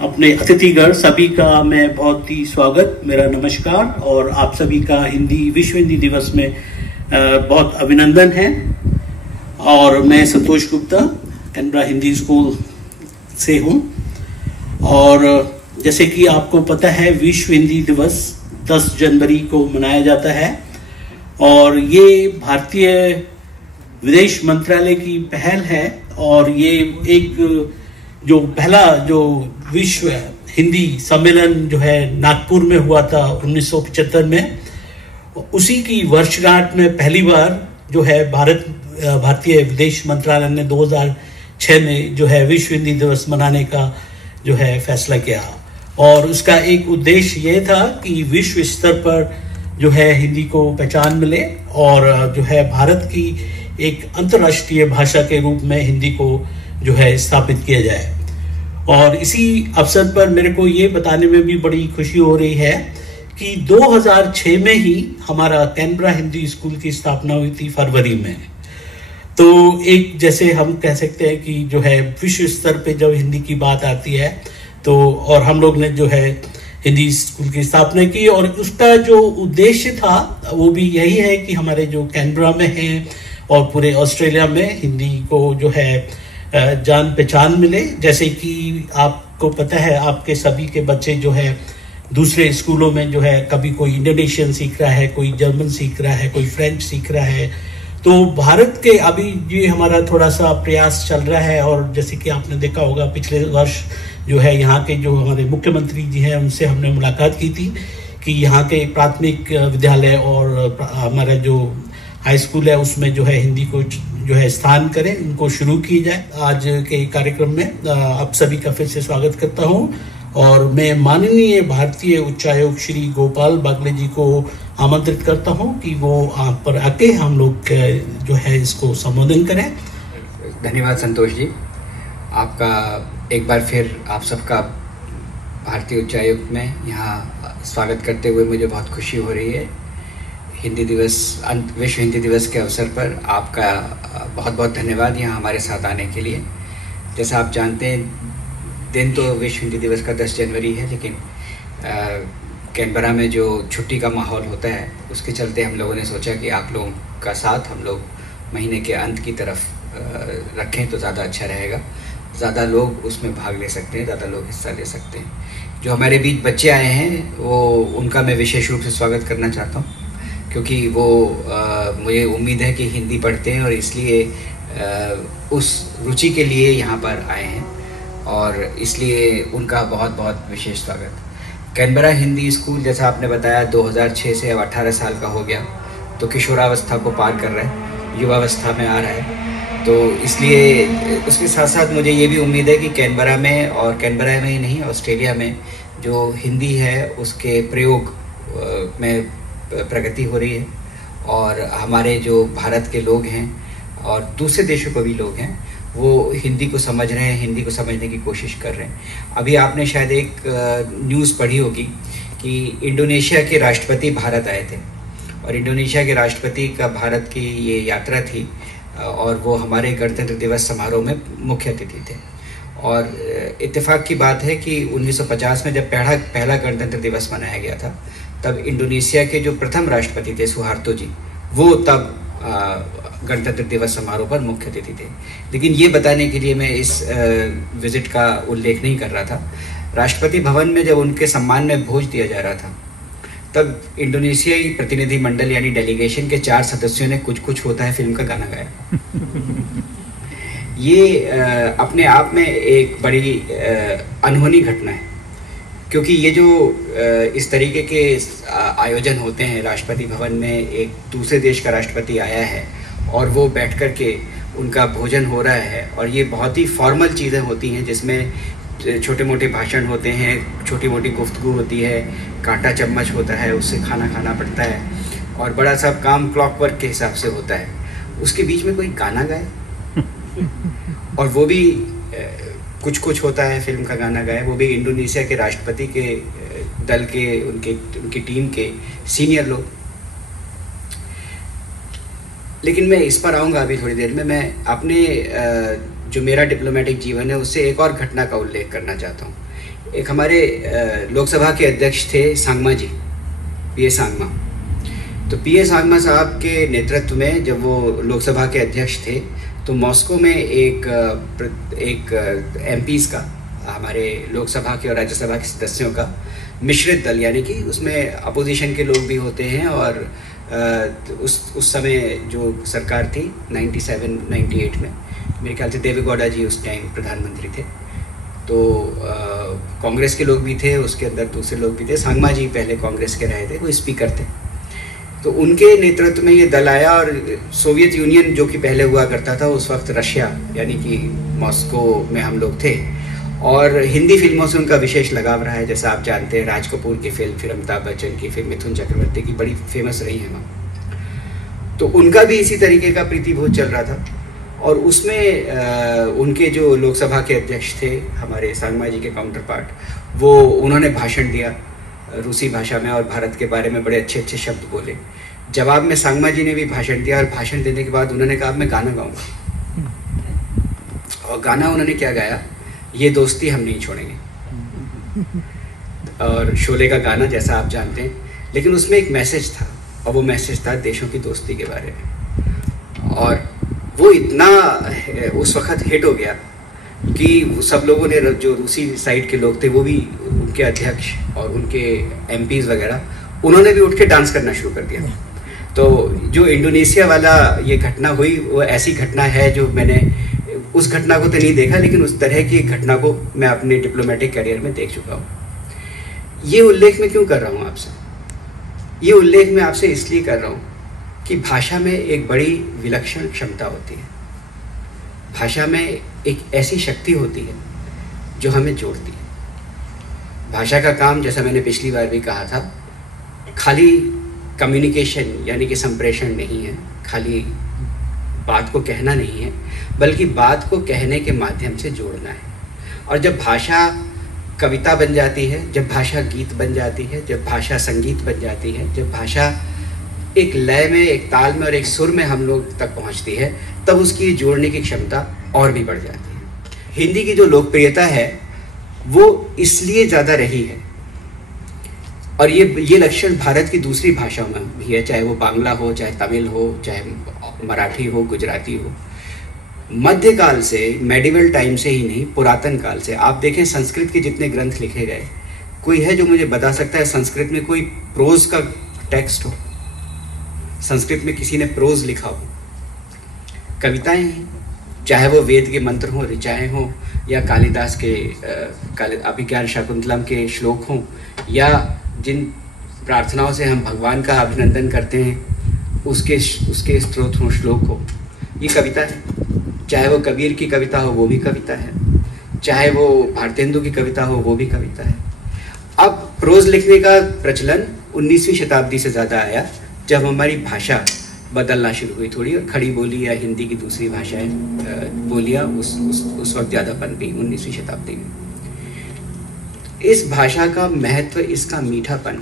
अपने अतिथिगण सभी का मैं बहुत ही स्वागत, मेरा नमस्कार और आप सभी का विश्व हिंदी दिवस में बहुत अभिनंदन है। और मैं संतोष गुप्ता कैनबरा हिंदी स्कूल से हूँ और जैसे कि आपको पता है विश्व हिंदी दिवस 10 जनवरी को मनाया जाता है और ये भारतीय विदेश मंत्रालय की पहल है और ये एक जो पहला जो विश्व हिंदी सम्मेलन जो है नागपुर में हुआ था 1975 में, उसी की वर्षगांठ में पहली बार जो है भारतीय विदेश मंत्रालय ने 2006 में जो है विश्व हिंदी दिवस मनाने का जो है फैसला किया। और उसका एक उद्देश्य ये था कि विश्व स्तर पर जो है हिंदी को पहचान मिले और जो है भारत की एक अंतर्राष्ट्रीय भाषा के रूप में हिंदी को जो है स्थापित किया जाए। और इसी अवसर पर मेरे को ये बताने में भी बड़ी खुशी हो रही है कि 2006 में ही हमारा कैनबरा हिंदी स्कूल की स्थापना हुई थी फरवरी में। तो एक जैसे हम कह सकते हैं कि जो है विश्व स्तर पे जब हिंदी की बात आती है तो और हम लोग ने जो है हिंदी स्कूल की स्थापना की और उसका जो उद्देश्य था वो भी यही है कि हमारे जो कैनबरा में है और पूरे ऑस्ट्रेलिया में हिंदी को जो है जान पहचान मिले। जैसे कि आपको पता है आपके सभी के बच्चे जो है दूसरे स्कूलों में जो है कभी कोई इंडोनेशियन सीख रहा है, कोई जर्मन सीख रहा है, कोई फ्रेंच सीख रहा है। तो भारत के अभी ये हमारा थोड़ा सा प्रयास चल रहा है और जैसे कि आपने देखा होगा पिछले वर्ष जो है यहाँ के जो हमारे मुख्यमंत्री जी हैं उनसे हमने मुलाकात की थी कि यहाँ के प्राथमिक विद्यालय और हमारा जो हाई स्कूल है उसमें जो है हिंदी को जो है स्थान करें, उनको शुरू की जाए। आज के कार्यक्रम में आप सभी का फिर से स्वागत करता हूं और मैं माननीय भारतीय उच्चायुक्त श्री गोपाल बागले जी को आमंत्रित करता हूं कि वो आप पर आके हम लोग जो है इसको संबोधन करें। धन्यवाद संतोष जी, आपका एक बार फिर आप सबका भारतीय उच्चायुक्त में यहाँ स्वागत करते हुए मुझे बहुत खुशी हो रही है। हिंदी दिवस विश्व हिंदी दिवस के अवसर पर आपका बहुत बहुत धन्यवाद यहाँ हमारे साथ आने के लिए। जैसा आप जानते हैं दिन तो विश्व हिंदी दिवस का 10 जनवरी है, लेकिन कैनबरा में जो छुट्टी का माहौल होता है उसके चलते हम लोगों ने सोचा कि आप लोगों का साथ हम लोग महीने के अंत की तरफ रखें तो ज़्यादा अच्छा रहेगा। ज़्यादा लोग उसमें भाग ले सकते हैं, ज़्यादा लोग हिस्सा ले सकते हैं। जो हमारे बीच बच्चे आए हैं वो उनका मैं विशेष रूप से स्वागत करना चाहता हूँ क्योंकि वो मुझे उम्मीद है कि हिंदी पढ़ते हैं और इसलिए उस रुचि के लिए यहाँ पर आए हैं और इसलिए उनका बहुत बहुत विशेष स्वागत। कैनबरा हिंदी स्कूल जैसा आपने बताया 2006 से अब 18 साल का हो गया, तो किशोरावस्था को पार कर रहा है, युवावस्था में आ रहा है। तो इसलिए उसके साथ साथ मुझे ये भी उम्मीद है कि कैनबरा में और कैनबरा में ही नहीं ऑस्ट्रेलिया में जो हिंदी है उसके प्रयोग में प्रगति हो रही है और हमारे जो भारत के लोग हैं और दूसरे देशों को भी लोग हैं वो हिंदी को समझ रहे हैं, हिंदी को समझने की कोशिश कर रहे हैं। अभी आपने शायद एक न्यूज़ पढ़ी होगी कि इंडोनेशिया के राष्ट्रपति भारत आए थे और इंडोनेशिया के राष्ट्रपति का भारत की ये यात्रा थी और वो हमारे गणतंत्र दिवस समारोह में मुख्य अतिथि थे। और इत्तेफाक की बात है कि 1950 में जब पहला गणतंत्र दिवस मनाया गया था तब इंडोनेशिया के जो प्रथम राष्ट्रपति थे सुहार्तो जी, वो तब गणतंत्र दिवस समारोह पर मुख्य अतिथि थे। लेकिन ये बताने के लिए मैं इस विजिट का उल्लेख नहीं कर रहा था। राष्ट्रपति भवन में जब उनके सम्मान में भोज दिया जा रहा था तब इंडोनेशियाई प्रतिनिधि मंडल यानी डेलीगेशन के 4 सदस्यों ने कुछ कुछ होता है फिल्म का गाना गाया। ये अपने आप में एक बड़ी अनहोनी घटना है क्योंकि ये जो इस तरीके के आयोजन होते हैं, राष्ट्रपति भवन में एक दूसरे देश का राष्ट्रपति आया है और वो बैठ कर के उनका भोजन हो रहा है और ये बहुत ही फॉर्मल चीज़ें होती हैं जिसमें छोटे मोटे भाषण होते हैं, छोटी मोटी गुफ्तगू होती है, कांटा चम्मच होता है, उससे खाना खाना पड़ता है और बड़ा सा काम क्लॉकवर्क के हिसाब से होता है। उसके बीच में कोई गाना गाए और वो भी कुछ कुछ होता है फिल्म का गाना गाए, वो भी इंडोनेशिया के राष्ट्रपति के दल के उनकी टीम के सीनियर लोग। लेकिन मैं इस पर आऊँगा अभी थोड़ी देर में। मैं अपने जो मेरा डिप्लोमेटिक जीवन है उससे एक और घटना का उल्लेख करना चाहता हूँ। एक हमारे लोकसभा के अध्यक्ष थे सांगमा जी, पीए सांगमा। तो पीए सांगमा साहब के नेतृत्व में जब वो लोकसभा के अध्यक्ष थे तो मॉस्को में एक एमपीज़ का, हमारे लोकसभा के और राज्यसभा के सदस्यों का मिश्रित दल, यानी कि उसमें अपोजिशन के लोग भी होते हैं और उस समय जो सरकार थी 97-98 में, मेरे ख्याल से देवेगौड़ा जी उस टाइम प्रधानमंत्री थे, तो कांग्रेस के लोग भी थे, उसके अंदर दूसरे लोग भी थे। सांगमा जी पहले कांग्रेस के रहे थे, वो स्पीकर थे। तो उनके नेतृत्व में ये दल आया और सोवियत यूनियन जो कि पहले हुआ करता था, उस वक्त रशिया यानी कि मॉस्को में हम लोग थे, और हिंदी फिल्मों से उनका विशेष लगाव रहा है। जैसा आप जानते हैं, राज कपूर की फिल्म, अमिताभ बच्चन की फिल्म, मिथुन चक्रवर्ती की बड़ी फेमस रही है वहाँ। तो उनका भी इसी तरीके का प्रीतिभोज चल रहा था और उसमें उनके जो लोकसभा के अध्यक्ष थे, हमारे सांगमा जी के काउंटर पार्ट, वो उन्होंने भाषण दिया रूसी भाषा में और भारत के बारे में बड़े अच्छे अच्छे शब्द बोले। जवाब में सांगमा जी ने भी भाषण दिया और भाषण देने के बाद उन्होंने कहा मैं गाना गाऊंगा। और गाना उन्होंने क्या गाया, ये दोस्ती हम नहीं छोड़ेंगे, और शोले का गाना जैसा आप जानते हैं, लेकिन उसमें एक मैसेज था और वो मैसेज था देशों की दोस्ती के बारे में। और वो इतना उस वक्त हिट हो गया कि सब लोगों ने, जो रूसी साइड के लोग थे, वो भी, उनके अध्यक्ष और उनके एमपीज वगैरह, उन्होंने भी उठ के डांस करना शुरू कर दिया। तो जो इंडोनेशिया वाला ये घटना हुई, वो ऐसी घटना है जो मैंने उस घटना को तो नहीं देखा, लेकिन उस तरह की घटना को मैं अपने डिप्लोमेटिक करियर में देख चुका हूँ। ये उल्लेख मैं क्यों कर रहा हूँ आपसे? ये उल्लेख मैं आपसे इसलिए कर रहा हूँ कि भाषा में एक बड़ी विलक्षण क्षमता होती है। भाषा में एक ऐसी शक्ति होती है जो हमें जोड़ती है। भाषा का काम, जैसा मैंने पिछली बार भी कहा था, खाली कम्युनिकेशन यानी कि संप्रेषण नहीं है, खाली बात को कहना नहीं है, बल्कि बात को कहने के माध्यम से जोड़ना है। और जब भाषा कविता बन जाती है, जब भाषा गीत बन जाती है, जब भाषा संगीत बन जाती है, जब भाषा एक लय में, एक ताल में और एक सुर में हम लोग तक पहुंचती है, तब उसकी जोड़ने की क्षमता और भी बढ़ जाती है। हिंदी की जो लोकप्रियता है वो इसलिए ज़्यादा रही है, और ये लक्षण भारत की दूसरी भाषाओं में भी है, चाहे वो बांग्ला हो, चाहे तमिल हो, चाहे मराठी हो, गुजराती हो। मध्यकाल से, मेडिवल टाइम से ही नहीं, पुरातन काल से आप देखें, संस्कृत के जितने ग्रंथ लिखे गए, कोई है जो मुझे बता सकता है संस्कृत में कोई प्रोज का टेक्स्ट हो? संस्कृत में किसी ने प्रोज लिखा हो? कविताएं हैं, चाहे वो वेद के मंत्र हों, ऋचाएँ हों, या कालिदास के अभिज्ञान शाकुंतलम के श्लोक हों, या जिन प्रार्थनाओं से हम भगवान का अभिनंदन करते हैं उसके स्त्रोत हों, श्लोक हो, ये कविता है। चाहे वो कबीर की कविता हो, वो भी कविता है। चाहे वो भारतेंदु की कविता हो, वो भी कविता है। अब प्रोज लिखने का प्रचलन 19वीं शताब्दी से ज़्यादा आया, जब हमारी भाषा बदलना शुरू हुई थोड़ी, और खड़ी बोली या हिंदी की दूसरी भाषाएं बोलियाँ उस वक्त ज़्यादा पनपी 19वीं शताब्दी में। इस भाषा का महत्व, इसका मीठापन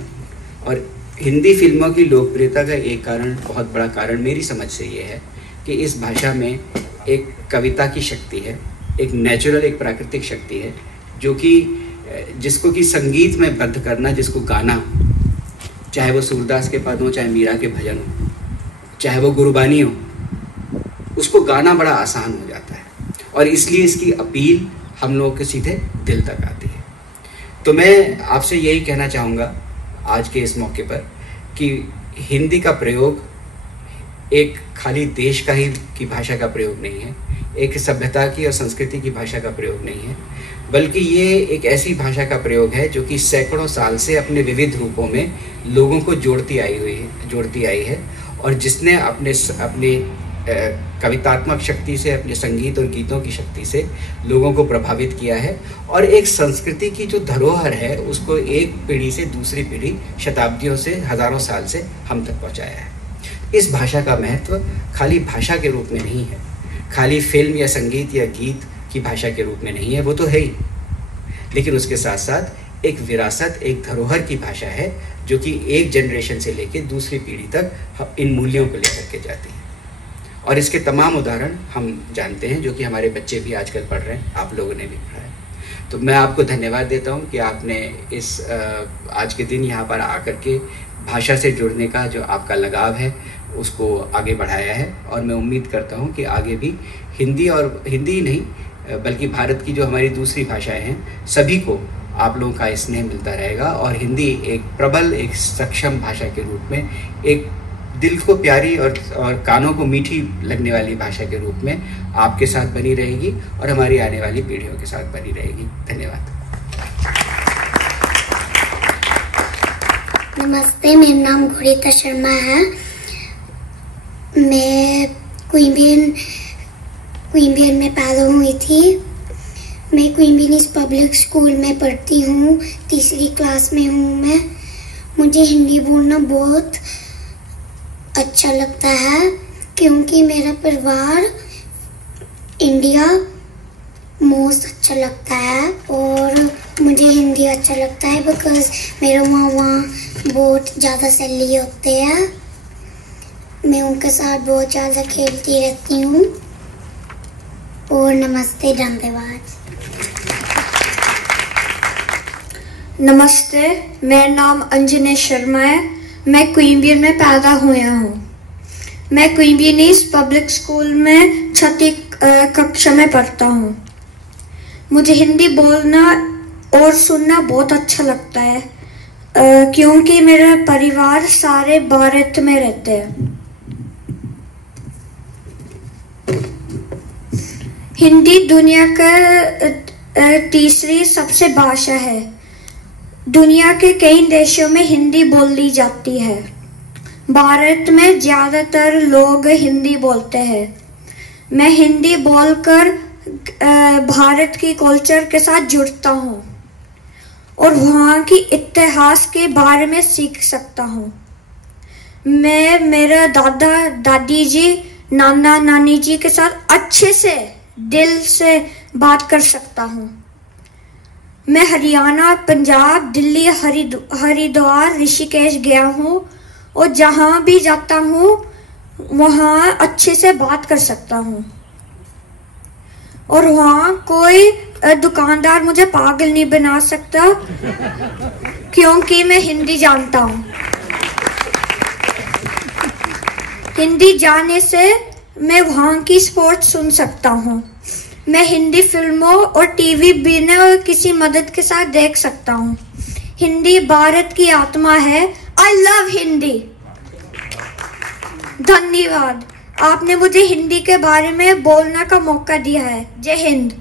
और हिंदी फिल्मों की लोकप्रियता का एक कारण, बहुत बड़ा कारण मेरी समझ से ये है कि इस भाषा में एक कविता की शक्ति है, एक नेचुरल, एक प्राकृतिक शक्ति है, जो कि जिसको कि संगीत में बद्ध करना, जिसको गाना, चाहे वो सूरदास के पद हो, चाहे मीरा के भजन हो, चाहे वो गुरबानी हो, उसको गाना बड़ा आसान हो जाता है, और इसलिए इसकी अपील हम लोगों के सीधे दिल तक आती है। तो मैं आपसे यही कहना चाहूँगा आज के इस मौके पर कि हिंदी का प्रयोग एक खाली देश का ही की भाषा का प्रयोग नहीं है, एक सभ्यता की और संस्कृति की भाषा का प्रयोग नहीं है, बल्कि ये एक ऐसी भाषा का प्रयोग है जो कि सैकड़ों साल से अपने विविध रूपों में लोगों को जोड़ती आई है, और जिसने अपने कवितात्मक शक्ति से, अपने संगीत और गीतों की शक्ति से लोगों को प्रभावित किया है, और एक संस्कृति की जो धरोहर है उसको एक पीढ़ी से दूसरी पीढ़ी, शताब्दियों से, हजारों साल से हम तक पहुंचाया है। इस भाषा का महत्व खाली भाषा के रूप में नहीं है, खाली फिल्म या संगीत या गीत की भाषा के रूप में नहीं है, वो तो है ही, लेकिन उसके साथ साथ एक विरासत, एक धरोहर की भाषा है, जो कि एक जनरेशन से लेकर दूसरी पीढ़ी तक इन मूल्यों को लेकर के जाती है। और इसके तमाम उदाहरण हम जानते हैं, जो कि हमारे बच्चे भी आजकल पढ़ रहे हैं, आप लोगों ने भी पढ़ा है। तो मैं आपको धन्यवाद देता हूँ कि आपने इस आज के दिन यहाँ पर आकर के भाषा से जुड़ने का जो आपका लगाव है उसको आगे बढ़ाया है। और मैं उम्मीद करता हूँ कि आगे भी हिंदी, और हिंदी ही नहीं बल्कि भारत की जो हमारी दूसरी भाषाएं हैं, सभी को आप लोगों का स्नेह मिलता रहेगा। और हिंदी एक प्रबल, एक सक्षम भाषा के रूप में, एक दिल को प्यारी और कानों को मीठी लगने वाली भाषा के रूप में आपके साथ बनी रहेगी और हमारी आने वाली पीढ़ियों के साथ बनी रहेगी। धन्यवाद। नमस्ते, मेरा नाम घुरिता शर्मा है। मैं क्वींबियन में पैदा हुई थी। मैं क्वींबियन पब्लिक स्कूल में पढ़ती हूँ, तीसरी क्लास में हूँ मैं। मुझे हिंदी बोलना बहुत अच्छा लगता है क्योंकि मेरा परिवार इंडिया मोस्ट अच्छा लगता है, और मुझे हिंदी अच्छा लगता है बिकॉज मेरे मामा बहुत ज़्यादा सैली होते हैं। मैं उनके साथ बहुत ज़्यादा खेलती रहती हूँ। और नमस्ते, धन्यवाद। नमस्ते, मेरा नाम अंजने शर्मा है। मैं क्वींबियन में पैदा हुआ हूँ। मैं क्वींबियन पब्लिक स्कूल में छठी कक्षा में पढ़ता हूँ। मुझे हिंदी बोलना और सुनना बहुत अच्छा लगता है क्योंकि मेरा परिवार सारे भारत में रहते हैं। हिंदी दुनिया का तीसरी सबसे भाषा है। दुनिया के कई देशों में हिंदी बोली जाती है। भारत में ज़्यादातर लोग हिंदी बोलते हैं। मैं हिंदी बोलकर भारत की कल्चर के साथ जुड़ता हूँ और वहाँ की इतिहास के बारे में सीख सकता हूँ। मैं मेरा दादा दादी जी, नाना नानी जी के साथ अच्छे से दिल से बात कर सकता हूँ। मैं हरियाणा, पंजाब, दिल्ली, हरिद्वार, ऋषिकेश गया हूँ और जहाँ भी जाता हूँ वहाँ अच्छे से बात कर सकता हूँ और वहाँ कोई दुकानदार मुझे पागल नहीं बना सकता क्योंकि मैं हिंदी जानता हूँ। हिंदी जानने से मैं वहाँ की स्पोर्ट्स सुन सकता हूँ। मैं हिंदी फिल्मों और टीवी बिना किसी मदद के साथ देख सकता हूँ। हिंदी भारत की आत्मा है। I love Hindi. धन्यवाद, आपने मुझे हिंदी के बारे में बोलने का मौका दिया है। जय हिंद।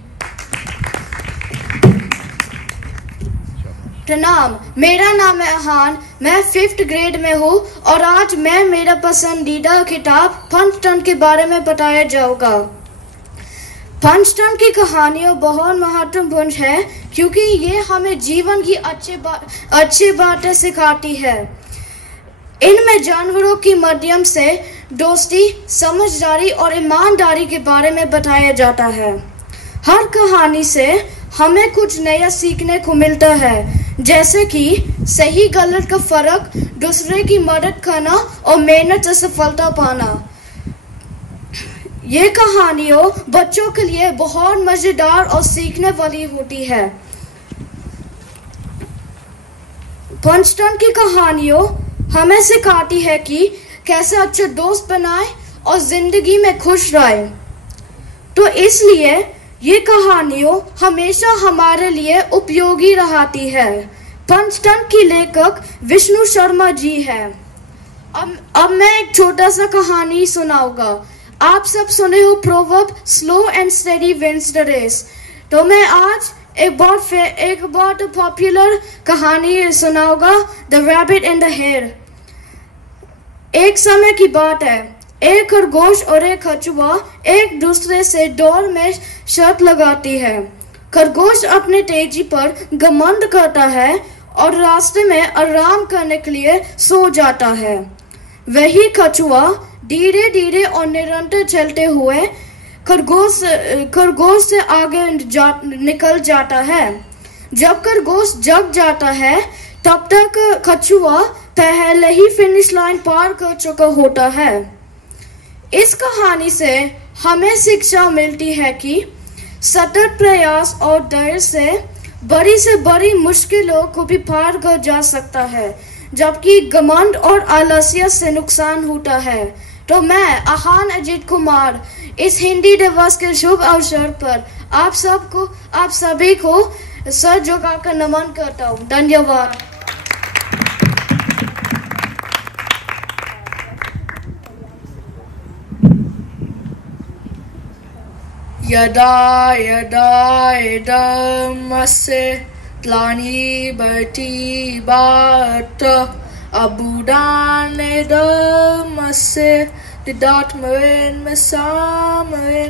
प्रणाम, मेरा नाम है अहान। मैं 5th ग्रेड में हूँ और आज मैं मेरा पसंदीदा किताब पंचतंत्र के बारे में बताया जाऊंगा। पंचतंत्र की कहानियाँ बहुत महत्वपूर्ण है क्योंकि ये हमें जीवन की अच्छी बातें सिखाती है। इनमें जानवरों के माध्यम से दोस्ती, समझदारी और ईमानदारी के बारे में बताया जाता है। हर कहानी से हमें कुछ नया सीखने को मिलता है, जैसे कि सही गलत का फर्क, दूसरे की मदद करना और मेहनत से सफलता पाना। ये कहानियाँ बच्चों के लिए बहुत मजेदार और सीखने वाली होती है। पंचतंत्र की कहानियाँ हमें सिखाती है कि कैसे अच्छे दोस्त बनाए और जिंदगी में खुश रहे। तो इसलिए ये कहानियाँ हमेशा हमारे लिए उपयोगी रहती है। पंचतंत्र की लेखक विष्णु शर्मा जी है। अब मैं एक छोटा सा कहानी सुनाऊंगा। आप सब सुने हो proverb, slow and steady wins the race. तो मैं आज एक बहुत पॉपुलर कहानी सुनाऊंगा, the rabbit and the hare. एक समय की बात है, एक खरगोश और एक कछुआ एक दूसरे से दौड़ में शर्त लगाती है। खरगोश अपने तेजी पर घमंड करता है और रास्ते में आराम करने के लिए सो जाता है। वही कछुआ धीरे धीरे और निरंतर चलते हुए खरगोश से आगे निकल जाता है। जब खरगोश जग जाता है तब तक कछुआ पहले ही फिनिश लाइन पार कर चुका होता है। इस कहानी से हमें शिक्षा मिलती है कि सतत प्रयास और धैर्य से बड़ी मुश्किलों को भी पार कर जा सकता है, जबकि घमंड और आलस्य से नुकसान होता है। तो मैं आहान अजीत कुमार इस हिंदी दिवस के शुभ अवसर पर आप सभी को सर झुकाकर नमन करता हूँ। धन्यवाद। यदा यदा इदमस्य ग्लानिर्भवति भारत अभूतानमस्य तदात्मविनाशाय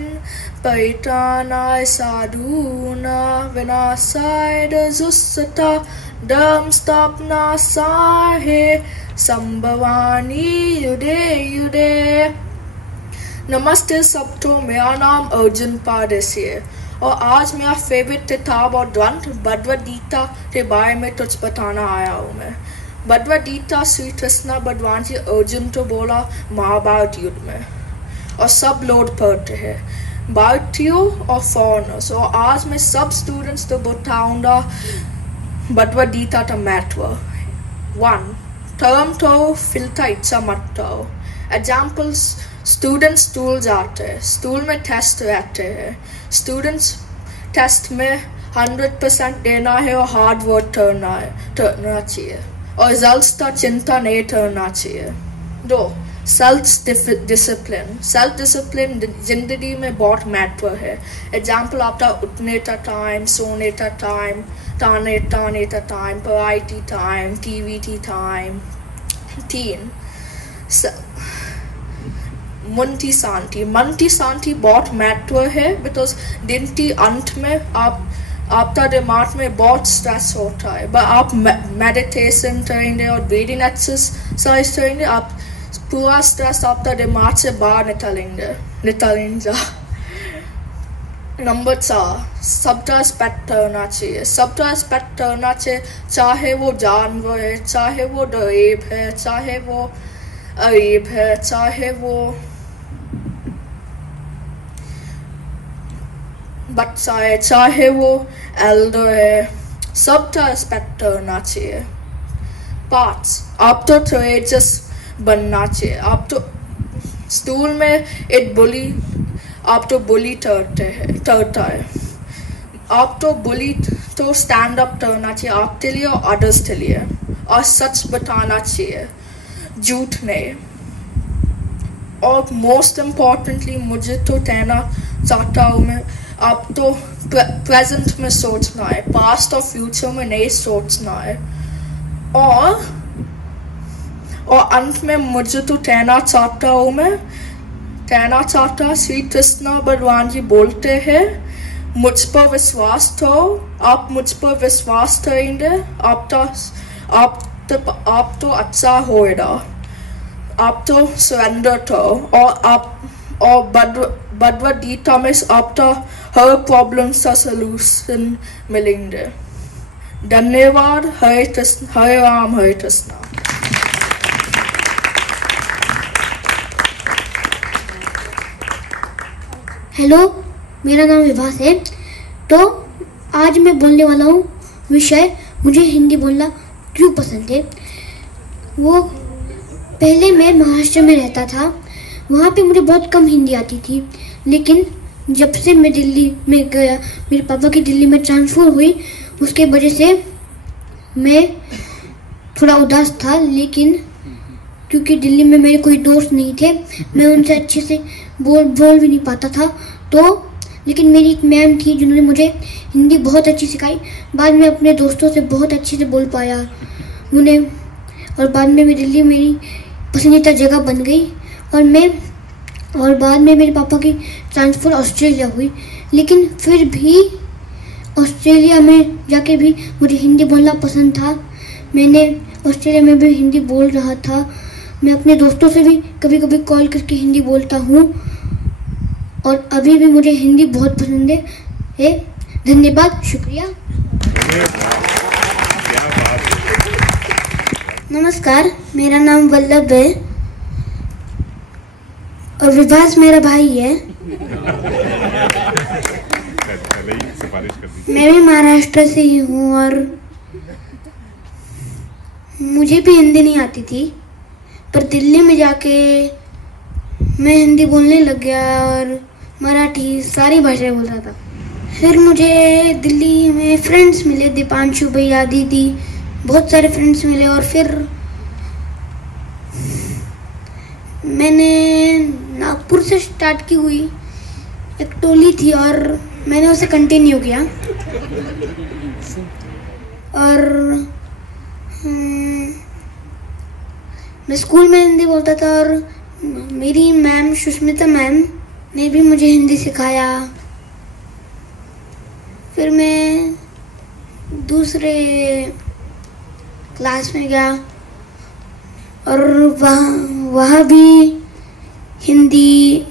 परित्राणाय साधूनां विनाशाय दुष्टता धर्मस्थापनार्थाय संभवामि युगे युगे। नमस्ते सबको, मेरा नाम अर्जुन पारसी है और आज मेरा फेवरेट किताब और ग्रंथ भगवद गीता के बारे में कुछ बताना आया हूँ मैं। भगवद गीता श्री कृष्ण भगवान जी अर्जुन को बोला महाभारत युद्ध में, और सब लोग पढ़ते हैं, भारतीयों और फॉरेनर्स। और आज मैं सब स्टूडेंट्स को बताऊंगा भगवद गीता का महत्व। 1. कर्म करो, फल की इच्छा मत करो। एग्जाम्पल्स, स्टूडेंट्स स्कूल जाते हैं, स्कूल में टेस्ट रहते हैं, स्टूडेंट्स टेस्ट में 100% देना है और हार्ड वर्क करना चाहिए और रिजल्ट्स का चिंता नहीं करना चाहिए। 2. सेल्फ डिसिप्लिन जिंदगी में बहुत महत्व है। एग्जाम्पल आपका उठने का टाइम, सोने का टाइम, ताने का टाइम, पढ़ाई की टाइम, टीवी की टाइम। 3. मन की शांति बहुत महत्व है, बिकॉज दिन के अंत में आपका दिमाग में बहुत स्ट्रेस होता है, बट आप मेडिटेशन करेंगे और ब्रीदिंग एक्सरसाइज करेंगे, आप पूरा स्ट्रेस आपका दिमाग से बाहर निकलेंगे। नंबर 4, सबका रिस्पेक्ट करना चाहिए। चाहे वो जानवर है, चाहे वो गरीब है, चाहे वो अरीब है, चाहे वो बच्चा है, चाहे वो एल्डर है, सबका रिस्पेक्ट करना चाहिए। 5. आप तो करेजियस बनना चाहिए। आप तो स्कूल में एक बुली करता है, आप तो बुली तो स्टैंड अप करना चाहिए आपके लिए और अदर्स के लिए, और सच बताना चाहिए, झूठ नहीं। और मोस्ट इम्पॉर्टेंटली मुझे तो कहना चाहता हूँ मैं, आप तो प्रेजेंट में सोचना है, पास्ट और फ्यूचर में नहीं सोचना है। और अंत में मुझे तो कहना चाहता श्री कृष्ण भगवान जी बोलते हैं, मुझ पर विश्वास करो, आप मुझ पर विश्वास करेंगे, आप तो अच्छा होएगा। आप तो सरेंडर करो और भगवद गीता में आपका हर प्रॉब्लम का सलूशन मिलेंगे। धन्यवाद। हरे कृष्ण, हरे राम, हरे कृष्ण। हेलो, मेरा नाम विभास है। तो आज मैं बोलने वाला हूँ विषय मुझे हिंदी बोलना क्यों पसंद है। वो पहले मैं महाराष्ट्र में रहता था, वहाँ पे मुझे बहुत कम हिंदी आती थी, लेकिन जब से मैं दिल्ली में गया, मेरे पापा की दिल्ली में ट्रांसफ़र हुई, उसके वजह से मैं थोड़ा उदास था, लेकिन क्योंकि दिल्ली में मेरे कोई दोस्त नहीं थे, मैं उनसे अच्छे से बोल भी नहीं पाता था। तो लेकिन मेरी एक मैम थी जिन्होंने मुझे हिंदी बहुत अच्छी सिखाई। बाद में अपने दोस्तों से बहुत अच्छे से बोल पाया उन्हें, और बाद में दिल्ली मेरी पसंदीदा जगह बन गई। और बाद में मेरे पापा की ट्रांसफ़र ऑस्ट्रेलिया हुई, लेकिन फिर भी ऑस्ट्रेलिया में जाके भी मुझे हिंदी बोलना पसंद था। मैंने ऑस्ट्रेलिया में भी हिंदी बोल रहा था। मैं अपने दोस्तों से भी कभी कभी कॉल करके हिंदी बोलता हूँ, और अभी भी मुझे हिंदी बहुत पसंद है। धन्यवाद, शुक्रिया। नमस्कार, मेरा नाम वल्लभ है और विभास मेरा भाई है। मैं भी महाराष्ट्र से ही हूँ और मुझे भी हिंदी नहीं आती थी, पर दिल्ली में जाके मैं हिंदी बोलने लग गया और मराठी सारी भाषाएं बोल रहा था। फिर मुझे दिल्ली में फ्रेंड्स मिले, दीपांशु भैया, दीदी, बहुत सारे फ्रेंड्स मिले और फिर मैंने नागपुर से स्टार्ट की हुई एक टोली थी और मैंने उसे कंटिन्यू किया और मैं स्कूल में हिंदी बोलता था और मेरी मैम सुष्मिता मैम ने भी मुझे हिंदी सिखाया। फिर मैं दूसरे क्लास में गया और वहाँ भी हिंदी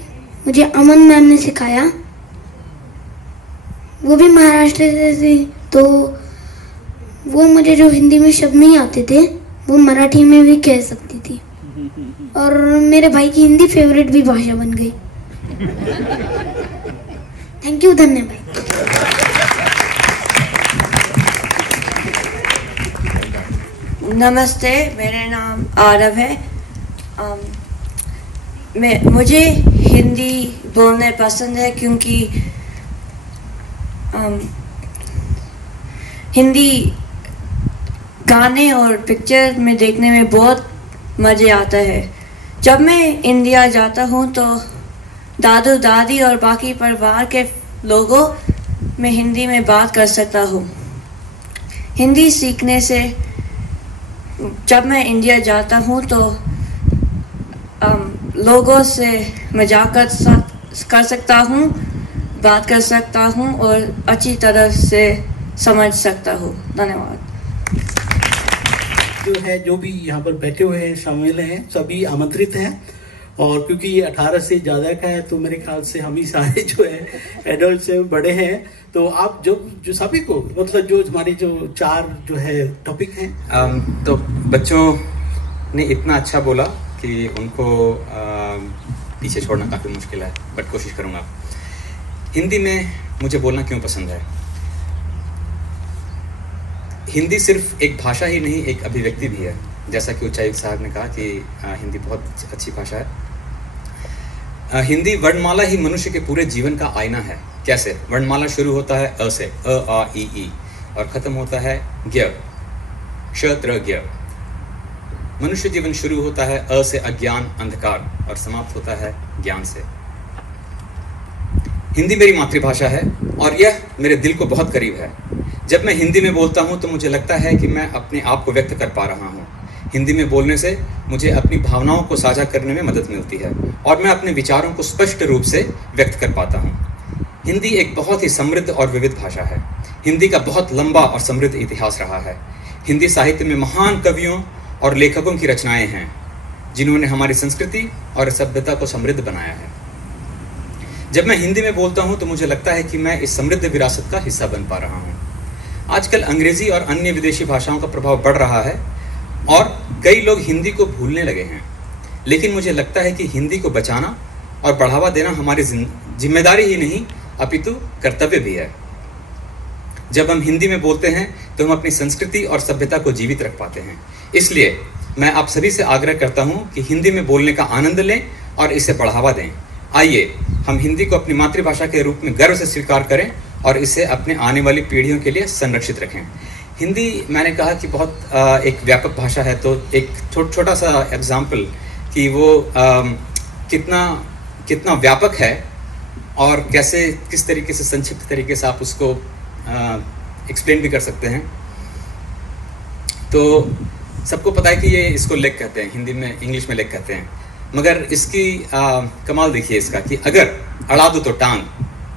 मुझे अमन मैम ने सिखाया। वो भी महाराष्ट्र से थी, तो वो मुझे जो हिंदी में शब्द नहीं आते थे वो मराठी में भी कह सकती थी और मेरे भाई की हिंदी फेवरेट भी भाषा बन गई। थैंक यू, धन्यवाद। नमस्ते, मेरा नाम आरव है। मुझे हिंदी बोलने पसंद है क्योंकि हिंदी गाने और पिक्चर में देखने में बहुत मज़े आता है। जब मैं इंडिया जाता हूँ तो दादू दादी और बाकी परिवार के लोगों में हिंदी में बात कर सकता हूँ। हिंदी सीखने से जब मैं इंडिया जाता हूँ तो लोगों से मजाक कर सकता हूँ, बात कर सकता हूँ और अच्छी तरह से समझ सकता हूँ। धन्यवाद। जो है, जो भी यहाँ पर बैठे हुए हैं, शामिल हैं, सभी आमंत्रित हैं और क्योंकि ये 18 से ज़्यादा का है तो मेरे ख्याल से हम ही सारे जो है एडल्ट से बड़े हैं, तो आप जो सभी को मतलब जो हमारे जो 4 जो है टॉपिक हैं। तो बच्चों ने इतना अच्छा बोला कि उनको पीछे छोड़ना काफ़ी मुश्किल है, बट कोशिश करूँगा। हिंदी में मुझे बोलना क्यों पसंद है? हिंदी सिर्फ एक भाषा ही नहीं, एक अभिव्यक्ति भी है। जैसा कि उच्चायुक्त साहब ने कहा कि हिंदी बहुत अच्छी भाषा है। हिंदी वर्णमाला ही मनुष्य के पूरे जीवन का आईना है। कैसे? वर्णमाला शुरू होता है अ से, अ आ ई ई, और ख़त्म होता है ज्ञ, श त्र ज्ञ। मनुष्य जीवन शुरू होता है अ से अज्ञान अंधकार और समाप्त होता है ज्ञान से। हिंदी मेरी मातृभाषा है और यह मेरे दिल को बहुत करीब है। जब मैं हिंदी में बोलता हूँ तो मुझे लगता है कि मैं अपने आप को व्यक्त कर पा रहा हूँ। हिंदी में बोलने से मुझे अपनी भावनाओं को साझा करने में मदद मिलती है और मैं अपने विचारों को स्पष्ट रूप से व्यक्त कर पाता हूँ। हिंदी एक बहुत ही समृद्ध और विविध भाषा है। हिंदी का बहुत लंबा और समृद्ध इतिहास रहा है। हिंदी साहित्य में महान कवियों और लेखकों की रचनाएं हैं जिन्होंने हमारी संस्कृति और सभ्यता को समृद्ध बनाया है। जब मैं हिंदी में बोलता हूँ तो मुझे लगता है कि मैं इस समृद्ध विरासत का हिस्सा बन पा रहा हूँ। आजकल अंग्रेजी और अन्य विदेशी भाषाओं का प्रभाव बढ़ रहा है और कई लोग हिंदी को भूलने लगे हैं, लेकिन मुझे लगता है कि हिंदी को बचाना और बढ़ावा देना हमारी जिम्मेदारी ही नहीं अपितु कर्तव्य भी है। जब हम हिंदी में बोलते हैं तो हम अपनी संस्कृति और सभ्यता को जीवित रख पाते हैं। इसलिए मैं आप सभी से आग्रह करता हूँ कि हिंदी में बोलने का आनंद लें और इसे बढ़ावा दें। आइए हम हिंदी को अपनी मातृभाषा के रूप में गर्व से स्वीकार करें और इसे अपने आने वाली पीढ़ियों के लिए संरक्षित रखें। हिंदी, मैंने कहा कि बहुत एक व्यापक भाषा है, तो एक छोटा सा एग्जाम्पल कि वो कितना व्यापक है और कैसे किस तरीके से संक्षिप्त तरीके से आप उसको एक्सप्लेन भी कर सकते हैं। तो सबको पता है कि ये इसको लेग कहते हैं, हिंदी में, इंग्लिश में लेग कहते हैं, मगर इसकी कमाल देखिए इसका कि अगर अड़ा दो तो टांग,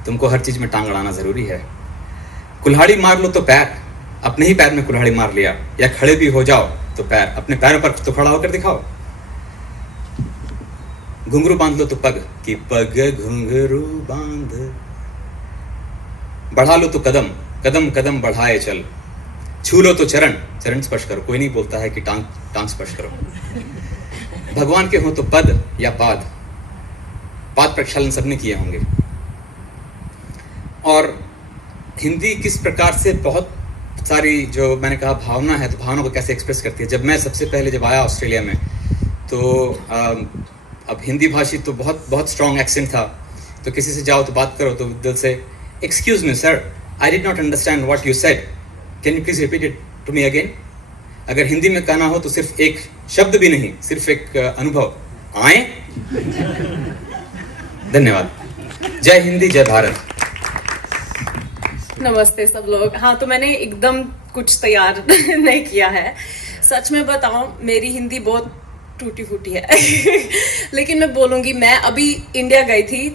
तुमको हर चीज़ में टांग अड़ाना ज़रूरी है। कुल्हाड़ी मार लो तो पैर, अपने ही पैर में कुल्हाड़ी मार लिया, या खड़े भी हो जाओ तो पैर, अपने पैरों पर तो खड़ा होकर दिखाओ। घुंघरू बांध लो तो पग, कि पग घुंघरू बांध। बढ़ा लो तो कदम, कदम कदम बढ़ाए चल। छू लो तो चरण, चरण स्पर्श करो। कोई नहीं बोलता है कि टांग स्पर्श करो। भगवान के हो तो पद या पाद, पाद प्रक्षालन सबने किए होंगे। और हिंदी किस प्रकार से बहुत सारी जो मैंने कहा भावना है, तो भावना को कैसे एक्सप्रेस करती है। जब मैं सबसे पहले जब आया ऑस्ट्रेलिया में, तो अब हिंदी भाषी तो बहुत स्ट्रॉन्ग एक्सेंट था, तो किसी से जाओ तो बात करो तो दिल से excuse me sir, I did not understand what you said, can you please repeat it to me again. अगर हिंदी में कहना हो तो सिर्फ एक शब्द भी नहीं, सिर्फ एक अनुभव, आए। धन्यवाद। जय हिंदी, जय भारत। नमस्ते सब लोग। हाँ, तो मैंने एकदम कुछ तैयार नहीं किया है। सच में बताऊं, मेरी हिंदी बहुत टूटी फूटी है लेकिन मैं बोलूँगी, मैं अभी इंडिया गई थी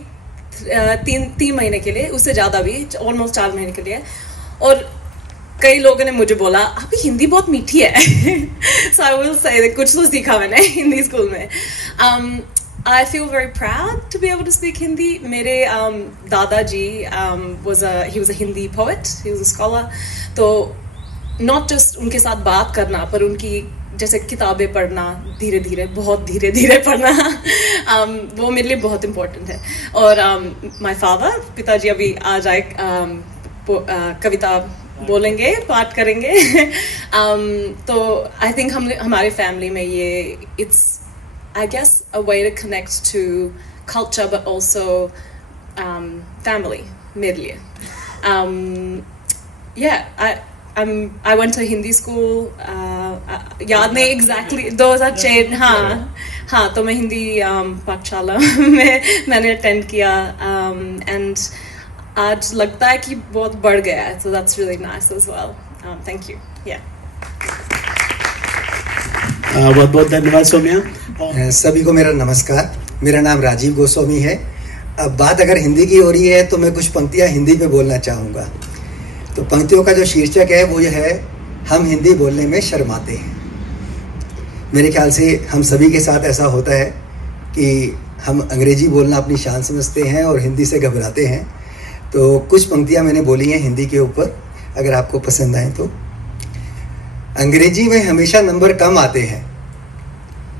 3 महीने के लिए, उससे ज़्यादा भी, ऑलमोस्ट 4 महीने के लिए, और कई लोगों ने मुझे बोला आपकी हिंदी बहुत मीठी है सो आई विल से कुछ तो सीखा मैंने हिंदी स्कूल में। I feel very proud to be able to speak Hindi. मेरे दादाजी he was a Hindi poet, he was a scholar. तो not just उनके साथ बात करना, पर उनकी जैसे किताबें पढ़ना, धीरे धीरे, बहुत धीरे धीरे पढ़ना वो मेरे लिए बहुत important है। और my father, पिताजी अभी आ जाए, कविता बोलेंगे, पाठ करेंगे तो I think हमारे फैमिली में ये it's I guess a way to connect to culture, but also family, मेरे लिए। Yeah, I went to Hindi school, याद नहीं exactly 2006, हाँ, तो मैं हिंदी पाठशाला में मैंने attend किया, and आज लगता है कि बहुत बढ़ गया है, so that's really nice as well. Thank you. Yeah. बहुत बहुत धन्यवाद सौम्या। सभी को मेरा नमस्कार। मेरा नाम राजीव गोस्वामी है। अब बात अगर हिंदी की हो रही है तो मैं कुछ पंक्तियां हिंदी में बोलना चाहूँगा। तो पंक्तियों का जो शीर्षक है वो ये है, हम हिंदी बोलने में शर्माते हैं। मेरे ख्याल से हम सभी के साथ ऐसा होता है कि हम अंग्रेजी बोलना अपनी शान समझते हैं और हिंदी से घबराते हैं। तो कुछ पंक्तियाँ मैंने बोली हैं हिंदी के ऊपर, अगर आपको पसंद आए तो। अंग्रेजी में हमेशा नंबर कम आते हैं,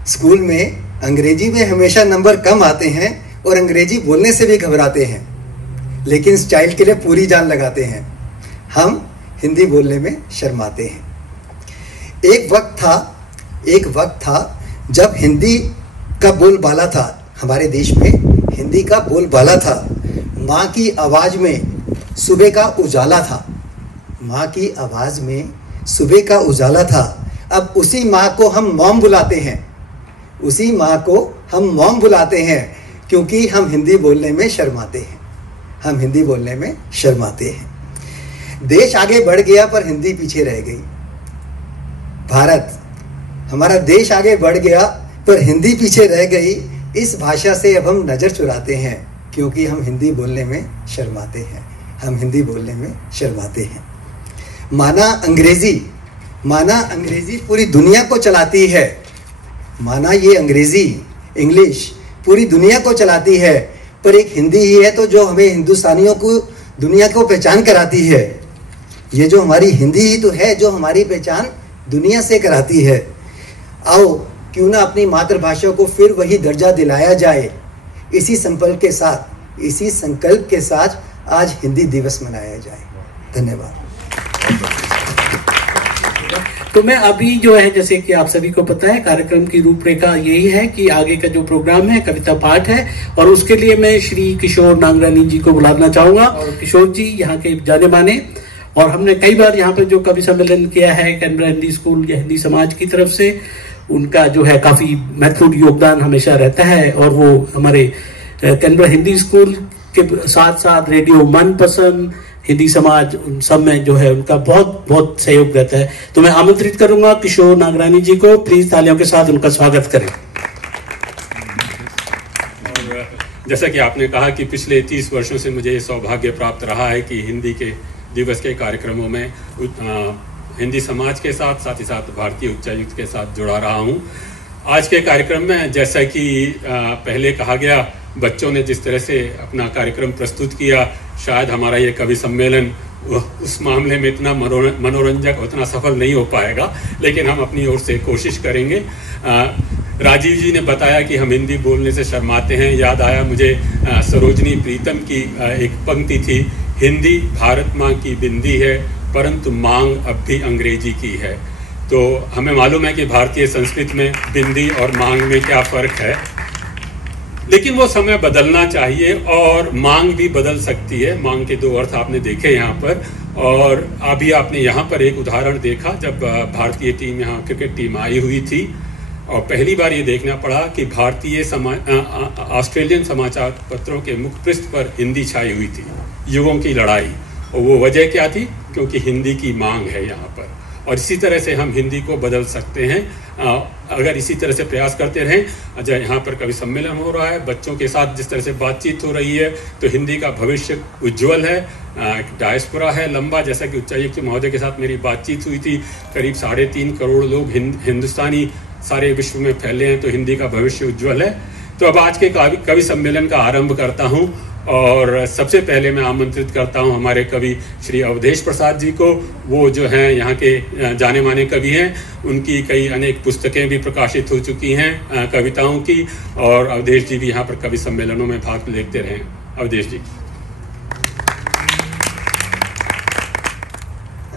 स्कूल में अंग्रेजी में हमेशा नंबर कम आते हैं और अंग्रेजी बोलने से भी घबराते हैं, लेकिन स्टाइल के लिए पूरी जान लगाते हैं। हम हिंदी बोलने में शर्माते हैं। एक वक्त था जब हिंदी का बोलबाला था, हमारे देश में हिंदी का बोलबाला था। माँ की आवाज़ में सुबह का उजाला था, माँ की आवाज़ में सुबह का उजाला था। अब उसी माँ को हम मॉम बुलाते हैं, उसी माँ को हम मॉम बुलाते हैं, क्योंकि हम हिंदी बोलने में शर्माते हैं, हम हिंदी बोलने में शर्माते हैं। देश आगे बढ़ गया पर हिंदी पीछे रह गई। भारत, हमारा देश आगे बढ़ गया पर हिंदी पीछे रह गई। इस भाषा से अब हम नज़र चुराते हैं, क्योंकि हम हिंदी बोलने में शर्माते हैं, हम हिंदी बोलने में शर्माते हैं। माना अंग्रेजी पूरी दुनिया को चलाती है, माना ये अंग्रेजी, इंग्लिश पूरी दुनिया को चलाती है, पर एक हिंदी ही है तो जो हमें हिंदुस्तानियों को दुनिया को पहचान कराती है। ये जो हमारी हिंदी ही तो है जो हमारी पहचान दुनिया से कराती है। आओ क्यों ना अपनी मातृभाषा को फिर वही दर्जा दिलाया जाए। इसी संकल्प के साथ आज हिंदी दिवस मनाया जाए। धन्यवाद। तो मैं अभी जो है, जैसे कि आप सभी को पता है, कार्यक्रम की रूपरेखा यही है कि आगे का जो प्रोग्राम है कविता पाठ है, और उसके लिए मैं श्री किशोर नागरानी जी को बुलाना चाहूंगा। और किशोर जी यहाँ के जाने माने, और हमने कई बार यहाँ पर जो कवि सम्मेलन किया है कैनबरा हिंदी स्कूल या हिंदी समाज की तरफ से, उनका जो है काफी महत्वपूर्ण योगदान हमेशा रहता है। और वो हमारे कैनबरा हिंदी स्कूल के साथ साथ रेडियो मनपसंद, हिंदी समाज, उन सब में जो है उनका बहुत बहुत सहयोग रहता है। तो मैं आमंत्रित करूंगा किशोर नागरानी जी को, प्लीज तालियों के साथ उनका स्वागत करें। और जैसा कि आपने कहा कि पिछले 30 वर्षों से मुझे सौभाग्य प्राप्त रहा है कि हिंदी के दिवस के कार्यक्रमों में हिंदी समाज के साथ ही साथ भारतीय उच्चायुक्त के साथ जुड़ा रहा हूँ। आज के कार्यक्रम में जैसा कि पहले कहा गया, बच्चों ने जिस तरह से अपना कार्यक्रम प्रस्तुत किया, शायद हमारा ये कवि सम्मेलन उस मामले में इतना मनोरंजक, उतना सफल नहीं हो पाएगा, लेकिन हम अपनी ओर से कोशिश करेंगे। राजीव जी ने बताया कि हम हिंदी बोलने से शर्माते हैं, याद आया मुझे सरोजनी प्रीतम की एक पंक्ति थी, हिंदी भारत माँ की बिंदी है परंतु मांग अब भी अंग्रेजी की है। तो हमें मालूम है कि भारतीय संस्कृति में बिंदी और मांग में क्या फ़र्क है, लेकिन वो समय बदलना चाहिए और मांग भी बदल सकती है। मांग के दो अर्थ आपने देखे यहाँ पर, और अभी आपने यहाँ पर एक उदाहरण देखा जब भारतीय टीम यहाँ क्रिकेट टीम आई हुई थी और पहली बार ये देखना पड़ा कि भारतीय ऑस्ट्रेलियन समाचार पत्रों के मुख पृष्ठ पर हिंदी छाई हुई थी, युगों की लड़ाई। और वो वजह क्या थी? क्योंकि हिंदी की मांग है यहाँ पर, और इसी तरह से हम हिंदी को बदल सकते हैं अगर इसी तरह से प्रयास करते रहें। जब यहाँ पर कवि सम्मेलन हो रहा है, बच्चों के साथ जिस तरह से बातचीत हो रही है, तो हिंदी का भविष्य उज्ज्वल है। डायस्पोरा है लंबा, जैसा कि उच्चायुक्त महोदय के साथ मेरी बातचीत हुई थी, करीब 3.5 करोड़ लोग हिंदुस्तानी सारे विश्व में फैले हैं, तो हिंदी का भविष्य उज्ज्वल है। तो अब आज के कवि सम्मेलन का आरंभ करता हूँ, और सबसे पहले मैं आमंत्रित करता हूं हमारे कवि श्री अवधेश प्रसाद जी को। वो जो हैं यहाँ के जाने माने कवि हैं, उनकी कई अनेक पुस्तकें भी प्रकाशित हो चुकी हैं कविताओं की, और अवधेश जी भी यहाँ पर कवि सम्मेलनों में भाग लेते रहे। अवधेश जी।